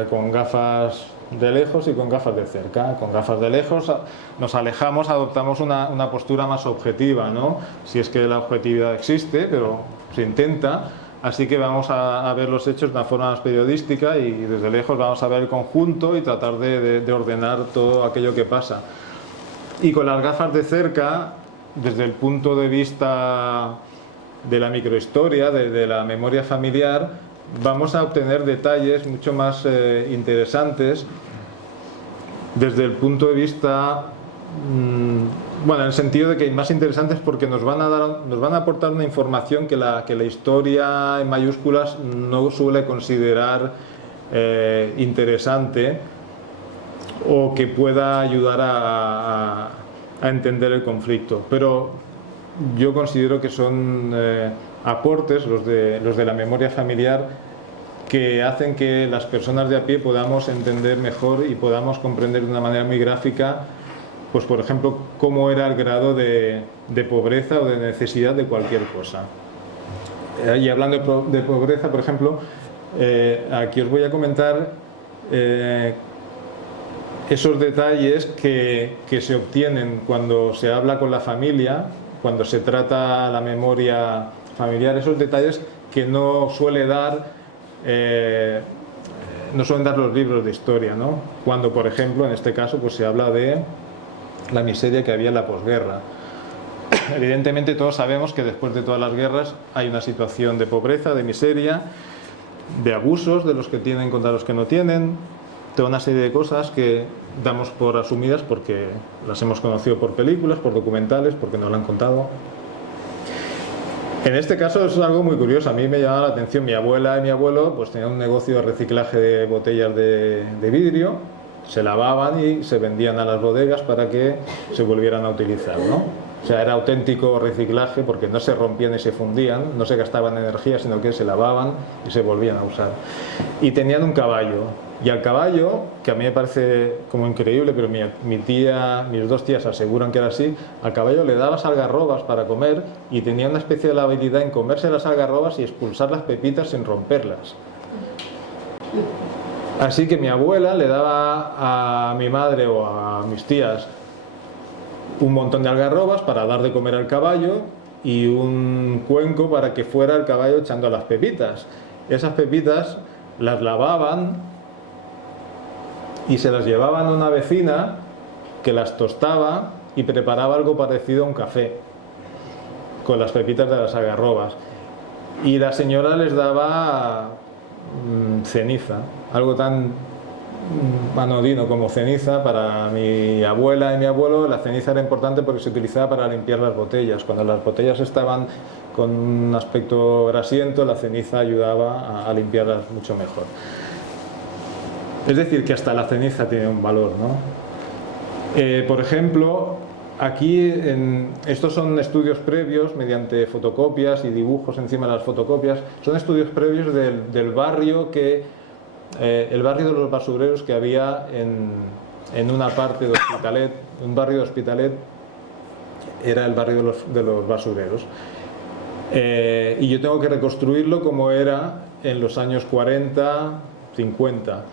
Con gafas de lejos y con gafas de cerca. Con gafas de lejos nos alejamos, adoptamos una postura más objetiva, ¿no? Si es que la objetividad existe, pero se intenta. Así que vamos a ver los hechos de una forma más periodística y desde lejos vamos a ver el conjunto y tratar de ordenar todo aquello que pasa. Y con las gafas de cerca, desde el punto de vista de la microhistoria, de la memoria familiar, vamos a obtener detalles mucho más interesantes desde el punto de vista, bueno, en el sentido de que más interesantes porque nos van a aportar una información que la historia en mayúsculas no suele considerar interesante o que pueda ayudar a entender el conflicto. Pero yo considero que son aportes, los de la memoria familiar, que hacen que las personas de a pie podamos entender mejor y podamos comprender de una manera muy gráfica, pues por ejemplo, cómo era el grado de pobreza o de necesidad de cualquier cosa. Y hablando de pobreza, por ejemplo, aquí os voy a comentar esos detalles que se obtienen cuando se habla con la familia, cuando se trata la memoria familiar, esos detalles que no suelen dar los libros de historia, ¿no? Cuando, por ejemplo, en este caso, pues se habla de la miseria que había en la posguerra. Evidentemente todos sabemos que después de todas las guerras hay una situación de pobreza, de miseria, de abusos de los que tienen contra los que no tienen, toda una serie de cosas que damos por asumidas porque las hemos conocido por películas, por documentales, porque nos lo han contado. En este caso es algo muy curioso, a mí me llamaba la atención. Mi abuela y mi abuelo pues tenían un negocio de reciclaje de botellas de vidrio, se lavaban y se vendían a las bodegas para que se volvieran a utilizar, ¿no? O sea, era auténtico reciclaje porque no se rompían y se fundían, no se gastaban energía, sino que se lavaban y se volvían a usar. Y tenían un caballo. Y al caballo, que a mí me parece como increíble, pero mis dos tías aseguran que era así, al caballo le dabas algarrobas para comer y tenía una especie de habilidad en comerse las algarrobas y expulsar las pepitas sin romperlas. Así que mi abuela le daba a mi madre o a mis tías un montón de algarrobas para dar de comer al caballo y un cuenco para que fuera el caballo echando las pepitas. Esas pepitas las lavaban y se las llevaban a una vecina que las tostaba y preparaba algo parecido a un café con las pepitas de las algarrobas, y la señora les daba ceniza, algo tan anodino como ceniza. Para mi abuela y mi abuelo la ceniza era importante porque se utilizaba para limpiar las botellas. Cuando las botellas estaban con un aspecto grasiento, la ceniza ayudaba a limpiarlas mucho mejor. Es decir, que hasta la ceniza tiene un valor, ¿no? Por ejemplo, aquí estos son estudios previos mediante fotocopias y dibujos encima de las fotocopias. Son estudios previos del barrio el barrio de los basureros que había en una parte de Hospitalet. Un barrio de Hospitalet era el barrio de los basureros. Y yo tengo que reconstruirlo como era en los años 40, 50.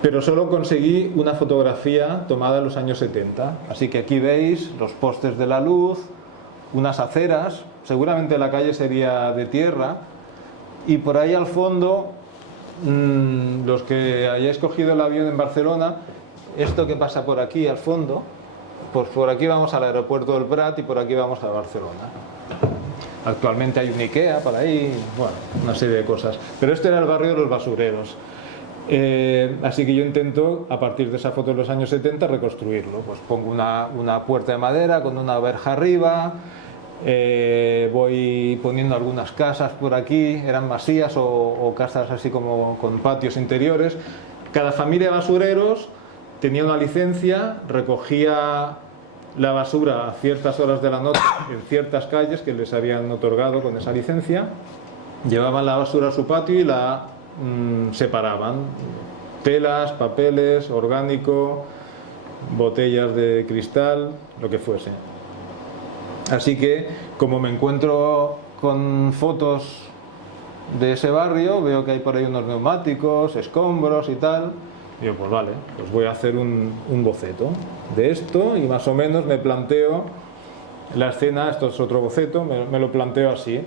Pero solo conseguí una fotografía tomada en los años 70. Así que aquí veis los postes de la luz, unas aceras, seguramente la calle sería de tierra, y por ahí al fondo, los que hayáis cogido el avión en Barcelona, esto que pasa por aquí al fondo, pues por aquí vamos al aeropuerto del Prat y por aquí vamos a Barcelona. Actualmente hay un IKEA por ahí, bueno, una serie de cosas. Pero este era el barrio de los basureros. Así que yo intento, a partir de esa foto de los años 70, reconstruirlo. Pues pongo una puerta de madera con una verja arriba, voy poniendo algunas casas por aquí, eran masías o casas así como con patios interiores. Cada familia de basureros tenía una licencia, recogía la basura a ciertas horas de la noche en ciertas calles que les habían otorgado con esa licencia, llevaban la basura a su patio y la separaban: telas, papeles, orgánico, botellas de cristal, lo que fuese. Así que, como me encuentro con fotos de ese barrio, veo que hay por ahí unos neumáticos, escombros y tal, digo, pues vale, pues voy a hacer un boceto de esto, y más o menos me planteo la escena. Esto es otro boceto, me lo planteo así: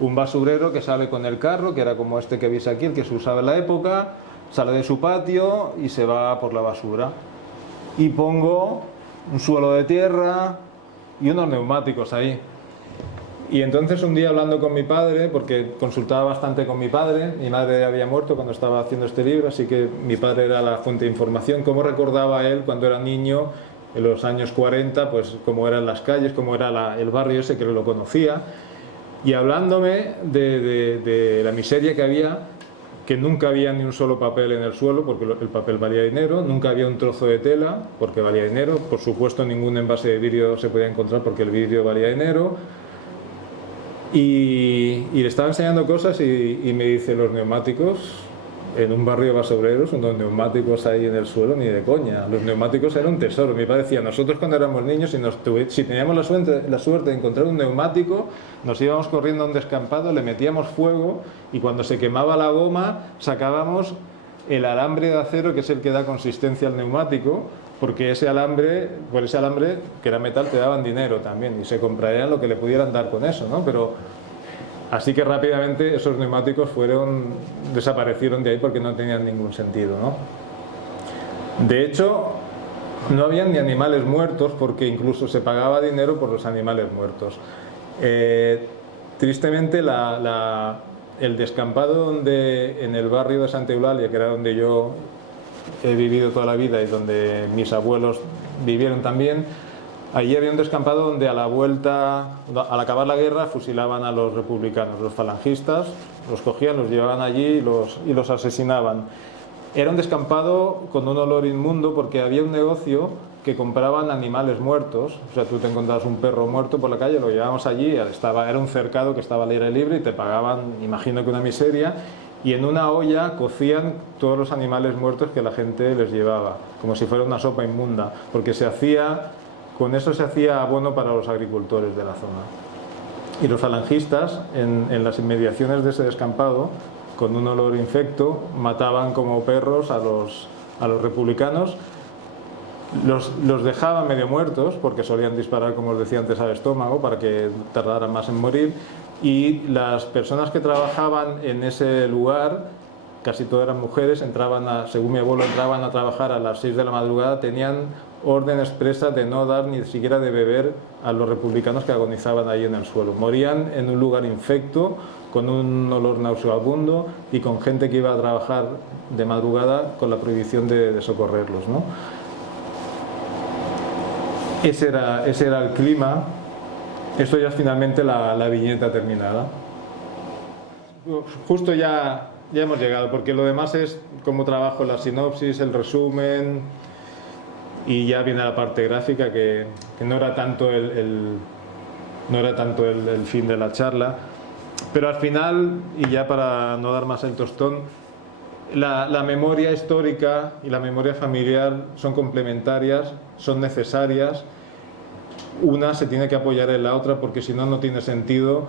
un basurero que sale con el carro, que era como este que veis aquí, el que se usaba en la época, sale de su patio y se va por la basura. Y pongo un suelo de tierra y unos neumáticos ahí. Y entonces un día, hablando con mi padre, porque consultaba bastante con mi padre, mi madre había muerto cuando estaba haciendo este libro, así que mi padre era la fuente de información, cómo recordaba él cuando era niño, en los años 40, pues cómo eran las calles, cómo era el barrio ese, que lo conocía. Y hablándome de la miseria que había, que nunca había ni un solo papel en el suelo, porque el papel valía dinero, nunca había un trozo de tela, porque valía dinero, por supuesto ningún envase de vidrio se podía encontrar porque el vidrio valía dinero, y le estaba enseñando cosas y me dice: los neumáticos, en un barrio de basureros, unos neumáticos ahí en el suelo, ni de coña. Los neumáticos eran un tesoro. Mi padre decía: nosotros cuando éramos niños, si teníamos la suerte de encontrar un neumático, nos íbamos corriendo a un descampado, le metíamos fuego, y cuando se quemaba la goma sacábamos el alambre de acero, que es el que da consistencia al neumático, porque por ese alambre, que era metal, te daban dinero también, y se comprarían lo que le pudieran dar con eso, ¿no? Pero así que rápidamente esos neumáticos desaparecieron de ahí porque no tenían ningún sentido, ¿no? De hecho, no habían ni animales muertos, porque incluso se pagaba dinero por los animales muertos. Tristemente, el descampado en el barrio de Santa Eulalia, que era donde yo he vivido toda la vida y donde mis abuelos vivieron también, Allí había un descampado donde a la vuelta, al acabar la guerra, fusilaban a los republicanos, los falangistas, los cogían, los llevaban allí y los asesinaban. Era un descampado con un olor inmundo porque había un negocio que compraban animales muertos. O sea, tú te encontrabas un perro muerto por la calle, lo llevábamos allí, era un cercado que estaba al aire libre y te pagaban, imagino que una miseria, y en una olla cocían todos los animales muertos que la gente les llevaba, como si fuera una sopa inmunda, porque con eso se hacía abono para los agricultores de la zona. Y los falangistas, en las inmediaciones de ese descampado, con un olor infecto, mataban como perros a los republicanos, los dejaban medio muertos, porque solían disparar, como os decía antes, al estómago, para que tardaran más en morir, y las personas que trabajaban en ese lugar, casi todas eran mujeres, según mi abuelo, entraban a trabajar a las 6 de la madrugada, tenían orden expresa de no dar ni siquiera de beber a los republicanos que agonizaban ahí en el suelo. Morían en un lugar infecto, con un olor nauseabundo y con gente que iba a trabajar de madrugada con la prohibición de socorrerlos, ¿no? Ese era el clima. Esto ya es finalmente la viñeta terminada. Justo ya hemos llegado, porque lo demás es cómo trabajo la sinopsis, el resumen, y ya viene la parte gráfica, que no era tanto el fin de la charla. Pero al final, y ya para no dar más el tostón, la memoria histórica y la memoria familiar son complementarias, son necesarias. Una se tiene que apoyar en la otra, porque si no, no tiene sentido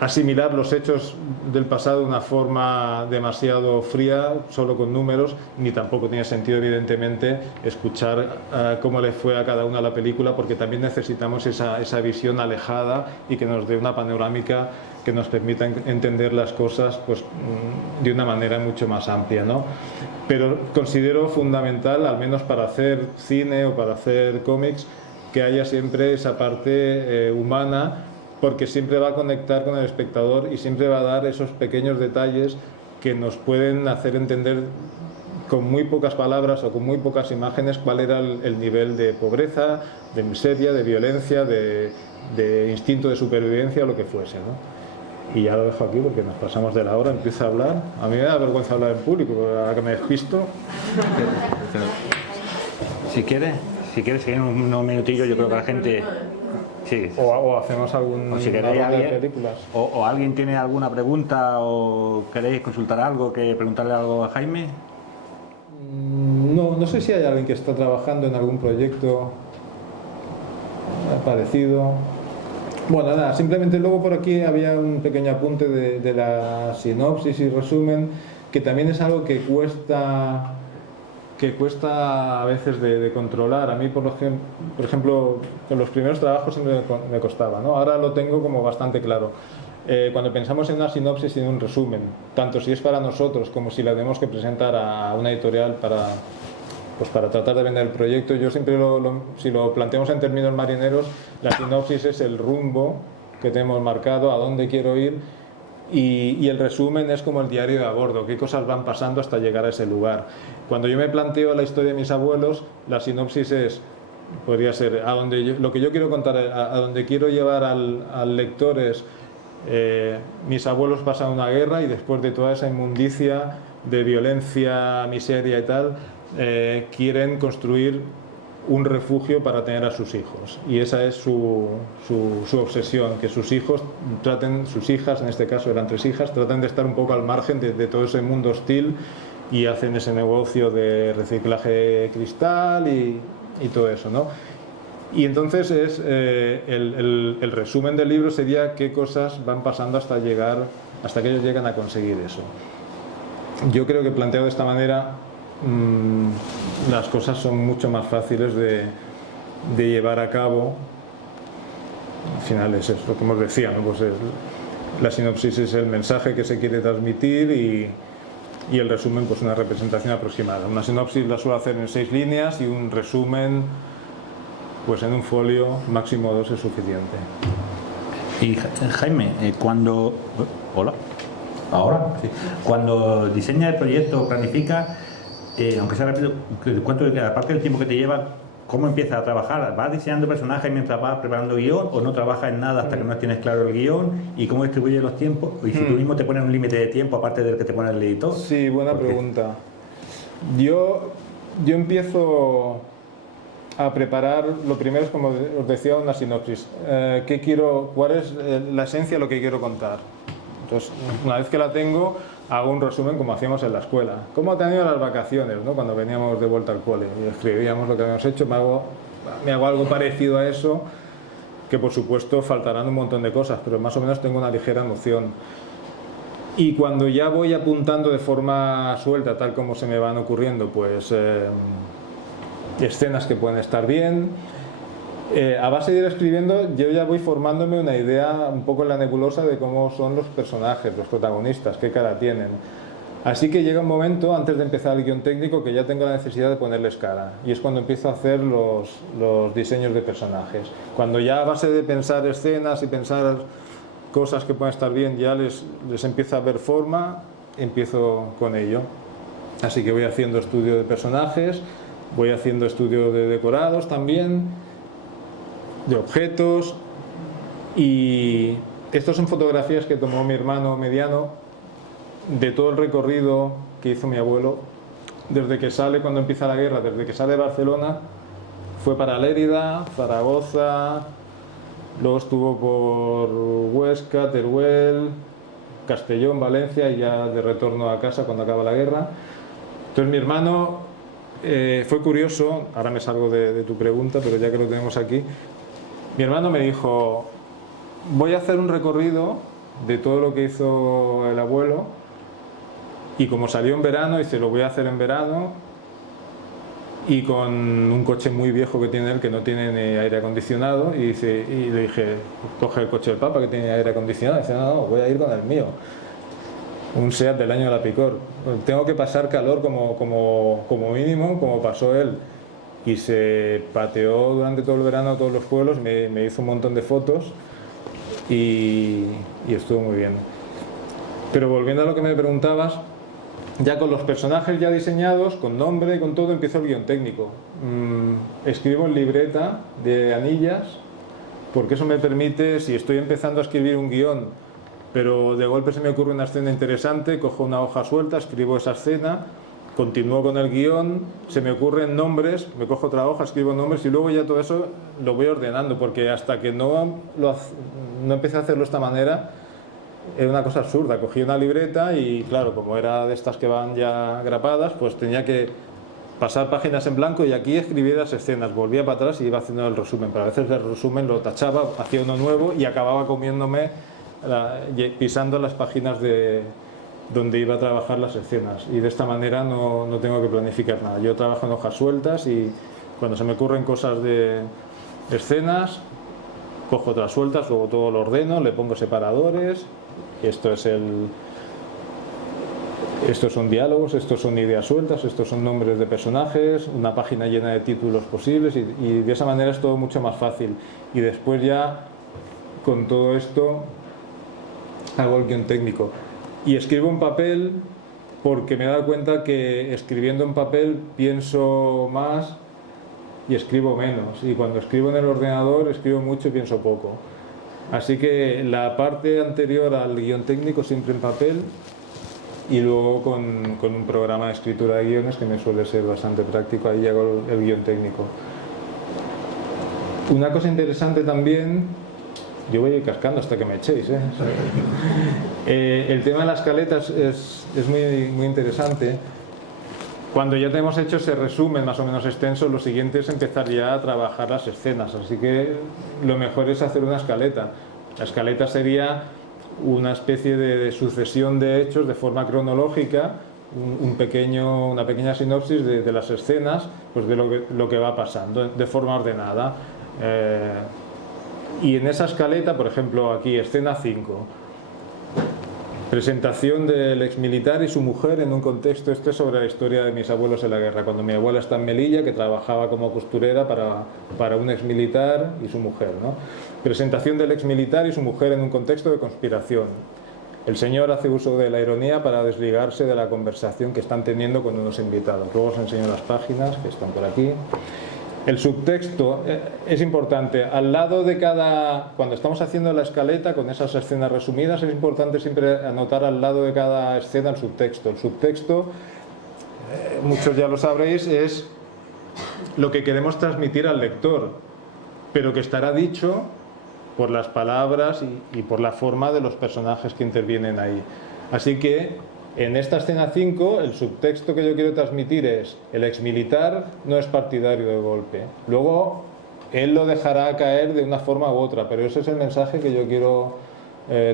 asimilar los hechos del pasado de una forma demasiado fría, solo con números, ni tampoco tiene sentido, evidentemente, escuchar cómo le fue a cada una la película, porque también necesitamos esa visión alejada y que nos dé una panorámica que nos permita entender las cosas, pues, de una manera mucho más amplia, ¿no? Pero considero fundamental, al menos para hacer cine o para hacer cómics, que haya siempre esa parte humana, porque siempre va a conectar con el espectador y siempre va a dar esos pequeños detalles que nos pueden hacer entender con muy pocas palabras o con muy pocas imágenes cuál era el nivel de pobreza, de miseria, de violencia, de instinto de supervivencia o lo que fuese, ¿no? Y ya lo dejo aquí porque nos pasamos de la hora, empiezo a hablar. A mí me da vergüenza hablar en público, porque ahora que me despisto. Si quieres seguir unos minutillos, yo creo que la gente... Sí. O hacemos algún si queréis de películas. O alguien tiene alguna pregunta o queréis consultar algo, que preguntarle algo a Jaime. No sé si hay alguien que está trabajando en algún proyecto parecido. Bueno, nada, simplemente luego por aquí había un pequeño apunte de la sinopsis y resumen, que también es algo que cuesta a veces de controlar. A mí, por ejemplo, con los primeros trabajos siempre me costaba, ¿no? Ahora lo tengo como bastante claro. Cuando pensamos en una sinopsis y en un resumen, tanto si es para nosotros como si la tenemos que presentar a una editorial para tratar de vender el proyecto, yo siempre si lo planteamos en términos marineros, la sinopsis es el rumbo que tenemos marcado, a dónde quiero ir, y el resumen es como el diario de a bordo, qué cosas van pasando hasta llegar a ese lugar. Cuando yo me planteo la historia de mis abuelos, la sinopsis podría ser lo que yo quiero contar, a donde quiero llevar al lector es mis abuelos pasan una guerra y después de toda esa inmundicia de violencia, miseria y tal, quieren construir un refugio para tener a sus hijos, y esa es su obsesión, que sus hijos sus hijas, en este caso eran 3 hijas, traten de estar un poco al margen de todo ese mundo hostil, y hacen ese negocio de reciclaje cristal y todo eso, ¿no? Y entonces el resumen del libro sería qué cosas van pasando hasta que ellos llegan a conseguir eso. Yo creo que planteado de esta manera las cosas son mucho más fáciles de llevar a cabo. Al final es lo que hemos decía, ¿no? Pues la sinopsis es el mensaje que se quiere transmitir y el resumen, pues una representación aproximada. Una sinopsis la suelo hacer en 6 líneas y un resumen, pues en un folio, máximo 2 es suficiente. Y Jaime, cuando... Hola. Ahora, sí. Cuando diseña el proyecto o planifica, aunque sea rápido, aparte del tiempo que te lleva, ¿cómo empiezas a trabajar? ¿Vas diseñando personajes mientras vas preparando guión o no trabajas en nada hasta que no tienes claro el guión? ¿Y cómo distribuyes los tiempos? Y si tú mismo te pones un límite de tiempo aparte del que te pone el editor. Sí, buena pregunta. Yo empiezo a preparar, lo primero es, como os decía, una sinopsis. ¿Cuál es la esencia de lo que quiero contar? Entonces, una vez que la tengo, hago un resumen como hacíamos en la escuela. ¿Cómo han tenido las vacaciones, ¿no? Cuando veníamos de vuelta al cole y escribíamos lo que habíamos hecho? Me hago algo parecido a eso, que por supuesto faltarán un montón de cosas, pero más o menos tengo una ligera noción. Y cuando ya voy apuntando de forma suelta, tal como se me van ocurriendo, pues escenas que pueden estar bien, a base de ir escribiendo, yo ya voy formándome una idea un poco en la nebulosa de cómo son los personajes, los protagonistas, qué cara tienen. Así que llega un momento, antes de empezar el guión técnico, que ya tengo la necesidad de ponerles cara. Y es cuando empiezo a hacer los diseños de personajes. Cuando ya a base de pensar escenas y pensar cosas que pueden estar bien, ya les empieza a ver forma, empiezo con ello. Así que voy haciendo estudio de personajes, voy haciendo estudio de decorados también, de objetos, y estos son fotografías que tomó mi hermano mediano de todo el recorrido que hizo mi abuelo desde que sale, cuando empieza la guerra, desde que sale de Barcelona, fue para Lérida, Zaragoza, luego estuvo por Huesca, Teruel, Castellón, Valencia, y ya de retorno a casa cuando acaba la guerra. Entonces mi hermano fue curioso, ahora me salgo de tu pregunta, pero ya que lo tenemos aquí, mi hermano me dijo: voy a hacer un recorrido de todo lo que hizo el abuelo, y como salió en verano, dice, lo voy a hacer en verano, y con un coche muy viejo que tiene él, que no tiene ni aire acondicionado, y le dije, coge el coche del Papa que tiene aire acondicionado, y dice, no, voy a ir con el mío, un SEAT del año de la Picor, tengo que pasar calor como mínimo, como pasó él. Y se pateó durante todo el verano a todos los pueblos, me hizo un montón de fotos y estuvo muy bien. Pero volviendo a lo que me preguntabas, ya con los personajes ya diseñados, con nombre y con todo, empiezo el guión técnico. Escribo en libreta de anillas, porque eso me permite, si estoy empezando a escribir un guión, pero de golpe se me ocurre una escena interesante, cojo una hoja suelta, escribo esa escena, continúo con el guión, se me ocurren nombres, me cojo otra hoja, escribo nombres, y luego ya todo eso lo voy ordenando, porque hasta que no empecé a hacerlo de esta manera, era una cosa absurda. Cogí una libreta y, claro, como era de estas que van ya grapadas, pues tenía que pasar páginas en blanco y aquí escribir las escenas, volvía para atrás y iba haciendo el resumen, pero a veces el resumen lo tachaba, hacía uno nuevo y acababa comiéndome, pisando las páginas de donde iba a trabajar las escenas, y de esta manera no tengo que planificar nada. Yo trabajo en hojas sueltas y cuando se me ocurren cosas de escenas, cojo otras sueltas, luego todo lo ordeno, le pongo separadores, y estos son diálogos, estos son ideas sueltas, estos son nombres de personajes, una página llena de títulos posibles, y de esa manera es todo mucho más fácil. Y después ya con todo esto hago el guión técnico. Y escribo en papel porque me he dado cuenta que escribiendo en papel pienso más y escribo menos. Y cuando escribo en el ordenador escribo mucho y pienso poco. Así que la parte anterior al guión técnico siempre en papel, y luego con un programa de escritura de guiones que me suele ser bastante práctico, ahí hago el guión técnico. Una cosa interesante también, yo voy a ir cascando hasta que me echéis, el tema de las escaletas es muy interesante. Cuando ya tenemos hecho ese resumen más o menos extenso, lo siguiente es empezar ya a trabajar las escenas, así que lo mejor es hacer una escaleta. La escaleta sería una especie de sucesión de hechos de forma cronológica, una pequeña sinopsis de las escenas, pues de lo que va pasando, de forma ordenada. Y en esa escaleta, por ejemplo, aquí, escena 5, presentación del exmilitar y su mujer en un contexto sobre la historia de mis abuelos en la guerra, cuando mi abuela está en Melilla, que trabajaba como costurera para un exmilitar y su mujer, ¿no? Presentación del exmilitar y su mujer en un contexto de conspiración. El señor hace uso de la ironía para desligarse de la conversación que están teniendo con unos invitados. Luego os enseño las páginas que están por aquí. El subtexto es importante. Al lado de cada... Cuando estamos haciendo la escaleta con esas escenas resumidas, es importante siempre anotar al lado de cada escena el subtexto. El subtexto, muchos ya lo sabréis, es lo que queremos transmitir al lector, pero que estará dicho por las palabras y por la forma de los personajes que intervienen ahí. Así que en esta escena 5 el subtexto que yo quiero transmitir es: el exmilitar no es partidario del golpe. Luego él lo dejará caer de una forma u otra, pero ese es el mensaje que yo quiero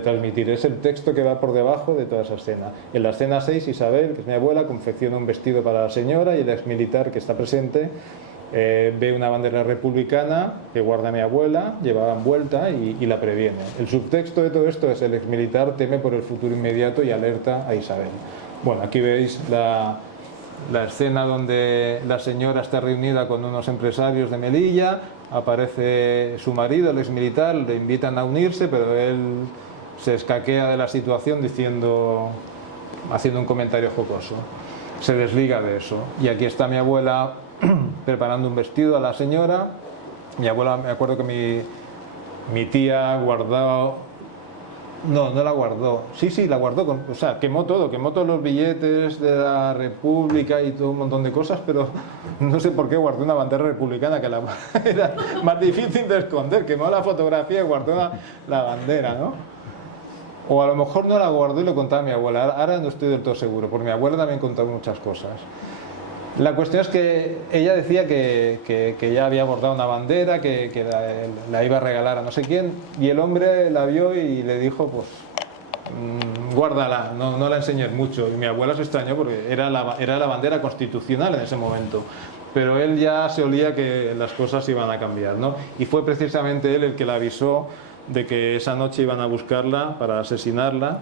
transmitir. Es el texto que va por debajo de toda esa escena. En la escena 6, Isabel, que es mi abuela, confecciona un vestido para la señora, y el exmilitar que está presente ve una bandera republicana que guarda mi abuela, llevada envuelta, y la previene. El subtexto de todo esto es: el exmilitar teme por el futuro inmediato y alerta a Isabel. Bueno, aquí veis la escena donde la señora está reunida con unos empresarios de Melilla, aparece su marido, el exmilitar, le invitan a unirse, pero él se escaquea de la situación haciendo un comentario jocoso. Se desliga de eso. Y aquí está mi abuela preparando un vestido a la señora. Mi abuela, me acuerdo que mi tía guardó... No la guardó. Sí, la guardó. O sea, quemó todos los billetes de la República y todo un montón de cosas, pero no sé por qué guardó una bandera republicana, que era más difícil de esconder. Quemó la fotografía y guardó la bandera, ¿no? O a lo mejor no la guardó y lo contaba mi abuela. Ahora no estoy del todo seguro, porque mi abuela también contaba muchas cosas. La cuestión es que ella decía que ya había bordado una bandera, que la iba a regalar a no sé quién, y el hombre la vio y le dijo: pues guárdala, no la enseñes mucho. Y mi abuela se extrañó porque era la bandera constitucional en ese momento, pero él ya se olía que las cosas iban a cambiar, ¿no? Y fue precisamente él el que la avisó de que esa noche iban a buscarla para asesinarla,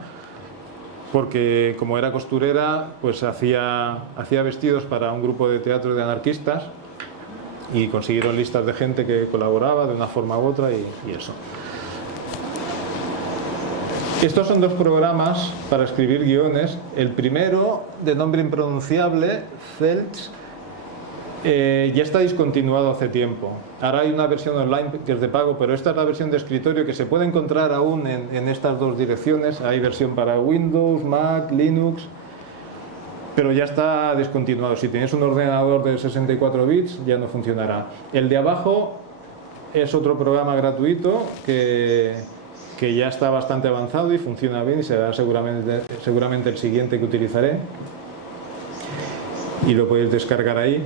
porque como era costurera, pues hacía vestidos para un grupo de teatro de anarquistas, y consiguieron listas de gente que colaboraba de una forma u otra, y eso. Estos son dos programas para escribir guiones. El primero, de nombre impronunciable, Celts, ya está discontinuado hace tiempo. Ahora hay una versión online que es de pago, pero esta es la versión de escritorio que se puede encontrar aún en estas dos direcciones. Hay versión para Windows, Mac, Linux, pero ya está descontinuado. Si tienes un ordenador de 64 bits ya no funcionará. El de abajo es otro programa gratuito que ya está bastante avanzado y funciona bien, y será seguramente el siguiente que utilizaré, y lo podéis descargar ahí.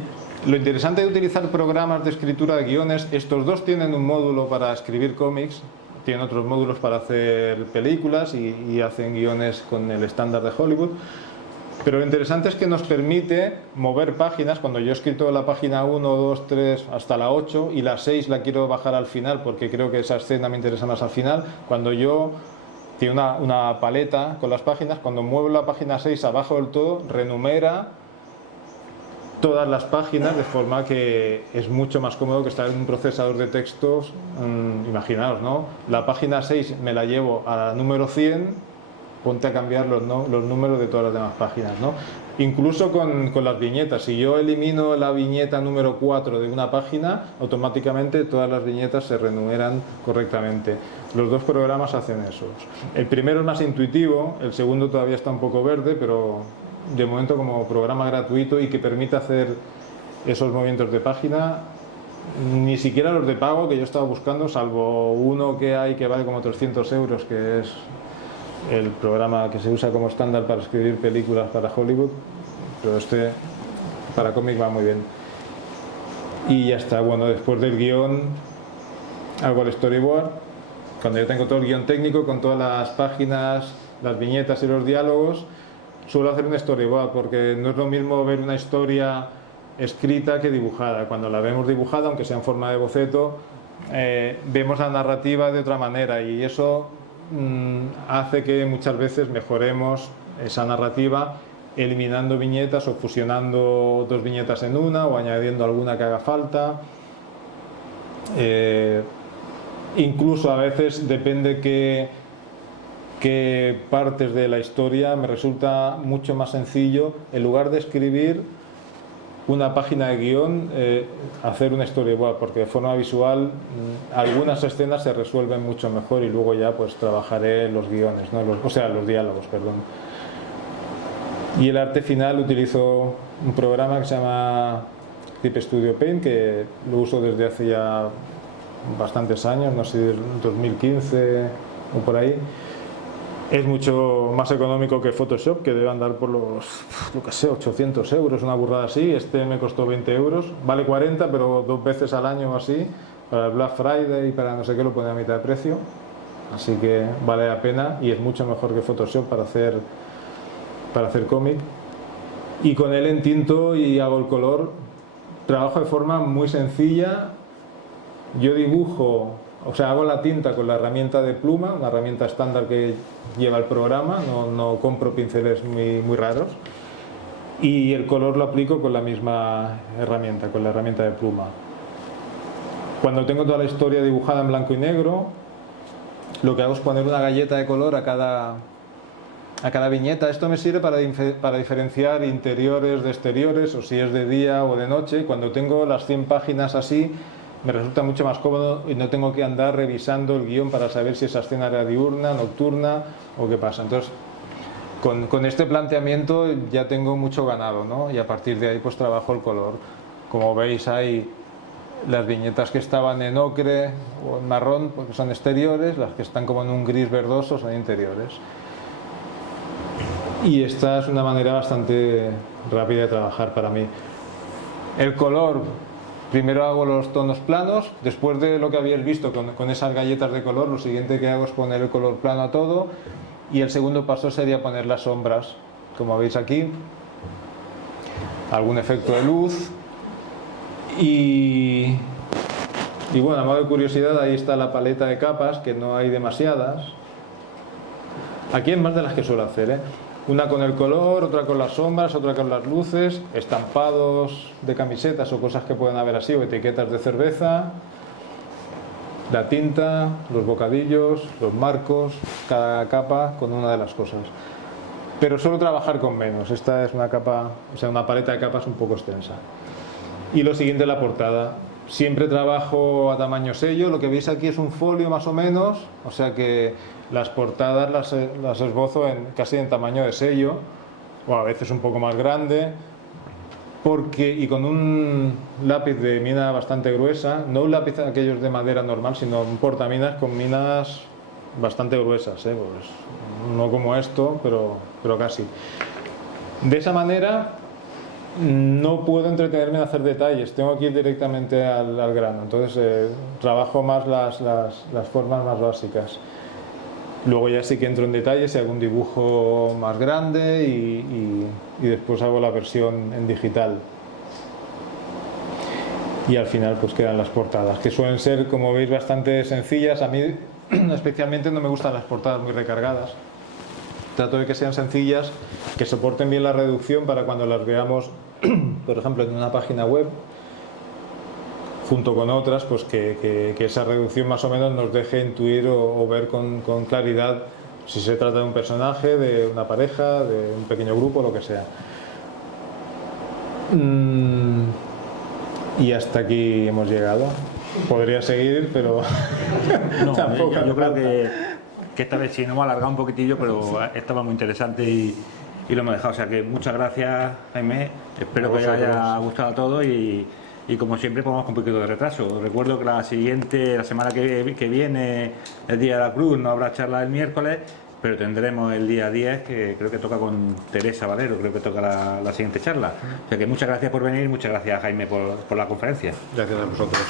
Lo interesante de utilizar programas de escritura de guiones: estos dos tienen un módulo para escribir cómics, tienen otros módulos para hacer películas y hacen guiones con el estándar de Hollywood. Pero lo interesante es que nos permite mover páginas. Cuando yo he escrito la página 1, 2, 3 hasta la 8, y la 6 la quiero bajar al final porque creo que esa escena me interesa más al final, cuando yo... Tiene una paleta con las páginas. Cuando muevo la página 6 abajo del todo, renumera todas las páginas, de forma que es mucho más cómodo que estar en un procesador de textos. Imaginaos, ¿no? La página 6 me la llevo a la número 100, ponte a cambiar los números de todas las demás páginas, ¿no? Incluso con las viñetas. Si yo elimino la viñeta número 4 de una página, automáticamente todas las viñetas se renumeran correctamente. Los dos programas hacen eso. El primero es más intuitivo, el segundo todavía está un poco verde, pero de momento, como programa gratuito y que permite hacer esos movimientos de página, ni siquiera los de pago que yo estaba buscando, salvo uno que hay que vale como 300 euros, que es el programa que se usa como estándar para escribir películas para Hollywood, pero este para cómic va muy bien. Y ya está. Bueno, después del guión hago el storyboard. Cuando ya tengo todo el guión técnico con todas las páginas, las viñetas y los diálogos, suelo hacer un storyboard, porque no es lo mismo ver una historia escrita que dibujada. Cuando la vemos dibujada, aunque sea en forma de boceto, vemos la narrativa de otra manera, y eso hace que muchas veces mejoremos esa narrativa eliminando viñetas o fusionando dos viñetas en una, o añadiendo alguna que haga falta. Incluso a veces depende qué partes de la historia me resulta mucho más sencillo, en lugar de escribir, una página de guión, hacer un storyboard, porque de forma visual algunas escenas se resuelven mucho mejor y luego ya pues trabajaré los guiones, ¿no? Los diálogos, perdón. Y el arte final utilizo un programa que se llama Clip Studio Paint, que lo uso desde hace ya bastantes años, no sé, 2015 o por ahí. Es mucho más económico que Photoshop, que debe andar por los, yo qué sé, 800 euros, una burrada así. Este me costó 20 euros, vale 40, pero 2 veces al año o así. Para el Black Friday y para no sé qué lo pone a mitad de precio. Así que vale la pena y es mucho mejor que Photoshop para hacer cómic. Y con él entinto y hago el color. Trabajo de forma muy sencilla. Yo dibujo, o sea, hago la tinta con la herramienta de pluma, una herramienta estándar que lleva el programa, no compro pinceles muy raros. Y el color lo aplico con la misma herramienta, con la herramienta de pluma. Cuando tengo toda la historia dibujada en blanco y negro, lo que hago es poner una galleta de color a cada viñeta. Esto me sirve para diferenciar interiores de exteriores, o si es de día o de noche. Cuando tengo las 100 páginas así, me resulta mucho más cómodo y no tengo que andar revisando el guión para saber si esa escena era diurna, nocturna o qué pasa. Entonces, con este planteamiento ya tengo mucho ganado, ¿no? Y a partir de ahí pues trabajo el color. Como veis, hay las viñetas que estaban en ocre o en marrón porque son exteriores, las que están como en un gris verdoso son interiores. Y esta es una manera bastante rápida de trabajar para mí. El color, primero hago los tonos planos, después de lo que habéis visto con esas galletas de color, lo siguiente que hago es poner el color plano a todo, y el segundo paso sería poner las sombras, como veis aquí, algún efecto de luz, y bueno, a modo de curiosidad, ahí está la paleta de capas, que no hay demasiadas. Aquí hay más de las que suelo hacer, ¿eh? Una con el color, otra con las sombras, otra con las luces, estampados de camisetas o cosas que pueden haber así, o etiquetas de cerveza, la tinta, los bocadillos, los marcos, cada capa con una de las cosas. Pero suelo trabajar con menos. Esta es una capa, o sea, una paleta de capas un poco extensa. Y lo siguiente, la portada. Siempre trabajo a tamaño sello. Lo que veis aquí es un folio más o menos, o sea que las portadas las esbozo casi en tamaño de sello, o a veces un poco más grande, y con un lápiz de mina bastante gruesa, no un lápiz aquellos de madera normal, sino un portaminas con minas bastante gruesas, pues, no como esto, pero casi. De esa manera no puedo entretenerme en hacer detalles, tengo que ir directamente al grano, entonces trabajo más las formas más básicas. Luego ya sí que entro en detalles y hago un dibujo más grande y después hago la versión en digital. Y al final pues quedan las portadas, que suelen ser, como veis, bastante sencillas. A mí especialmente no me gustan las portadas muy recargadas. Trato de que sean sencillas, que soporten bien la reducción para cuando las veamos, por ejemplo, en una página web, junto con otras, pues que esa reducción más o menos nos deje intuir o ver con claridad si se trata de un personaje, de una pareja, de un pequeño grupo, lo que sea. Y hasta aquí hemos llegado. Podría seguir, pero no, tampoco. Yo creo que esta vez sí nos hemos alargado un poquitillo, pero estaba muy interesante y lo hemos dejado. O sea que muchas gracias, Jaime. Espero que os haya gustado a todos y como siempre ponemos con un poquito de retraso. Recuerdo que la semana que viene, el Día de la Cruz, no habrá charla el miércoles, pero tendremos el día 10, que creo que toca con Teresa Valero, creo que toca la siguiente charla. O sea que muchas gracias por venir y muchas gracias, Jaime, por la conferencia. Gracias a vosotros.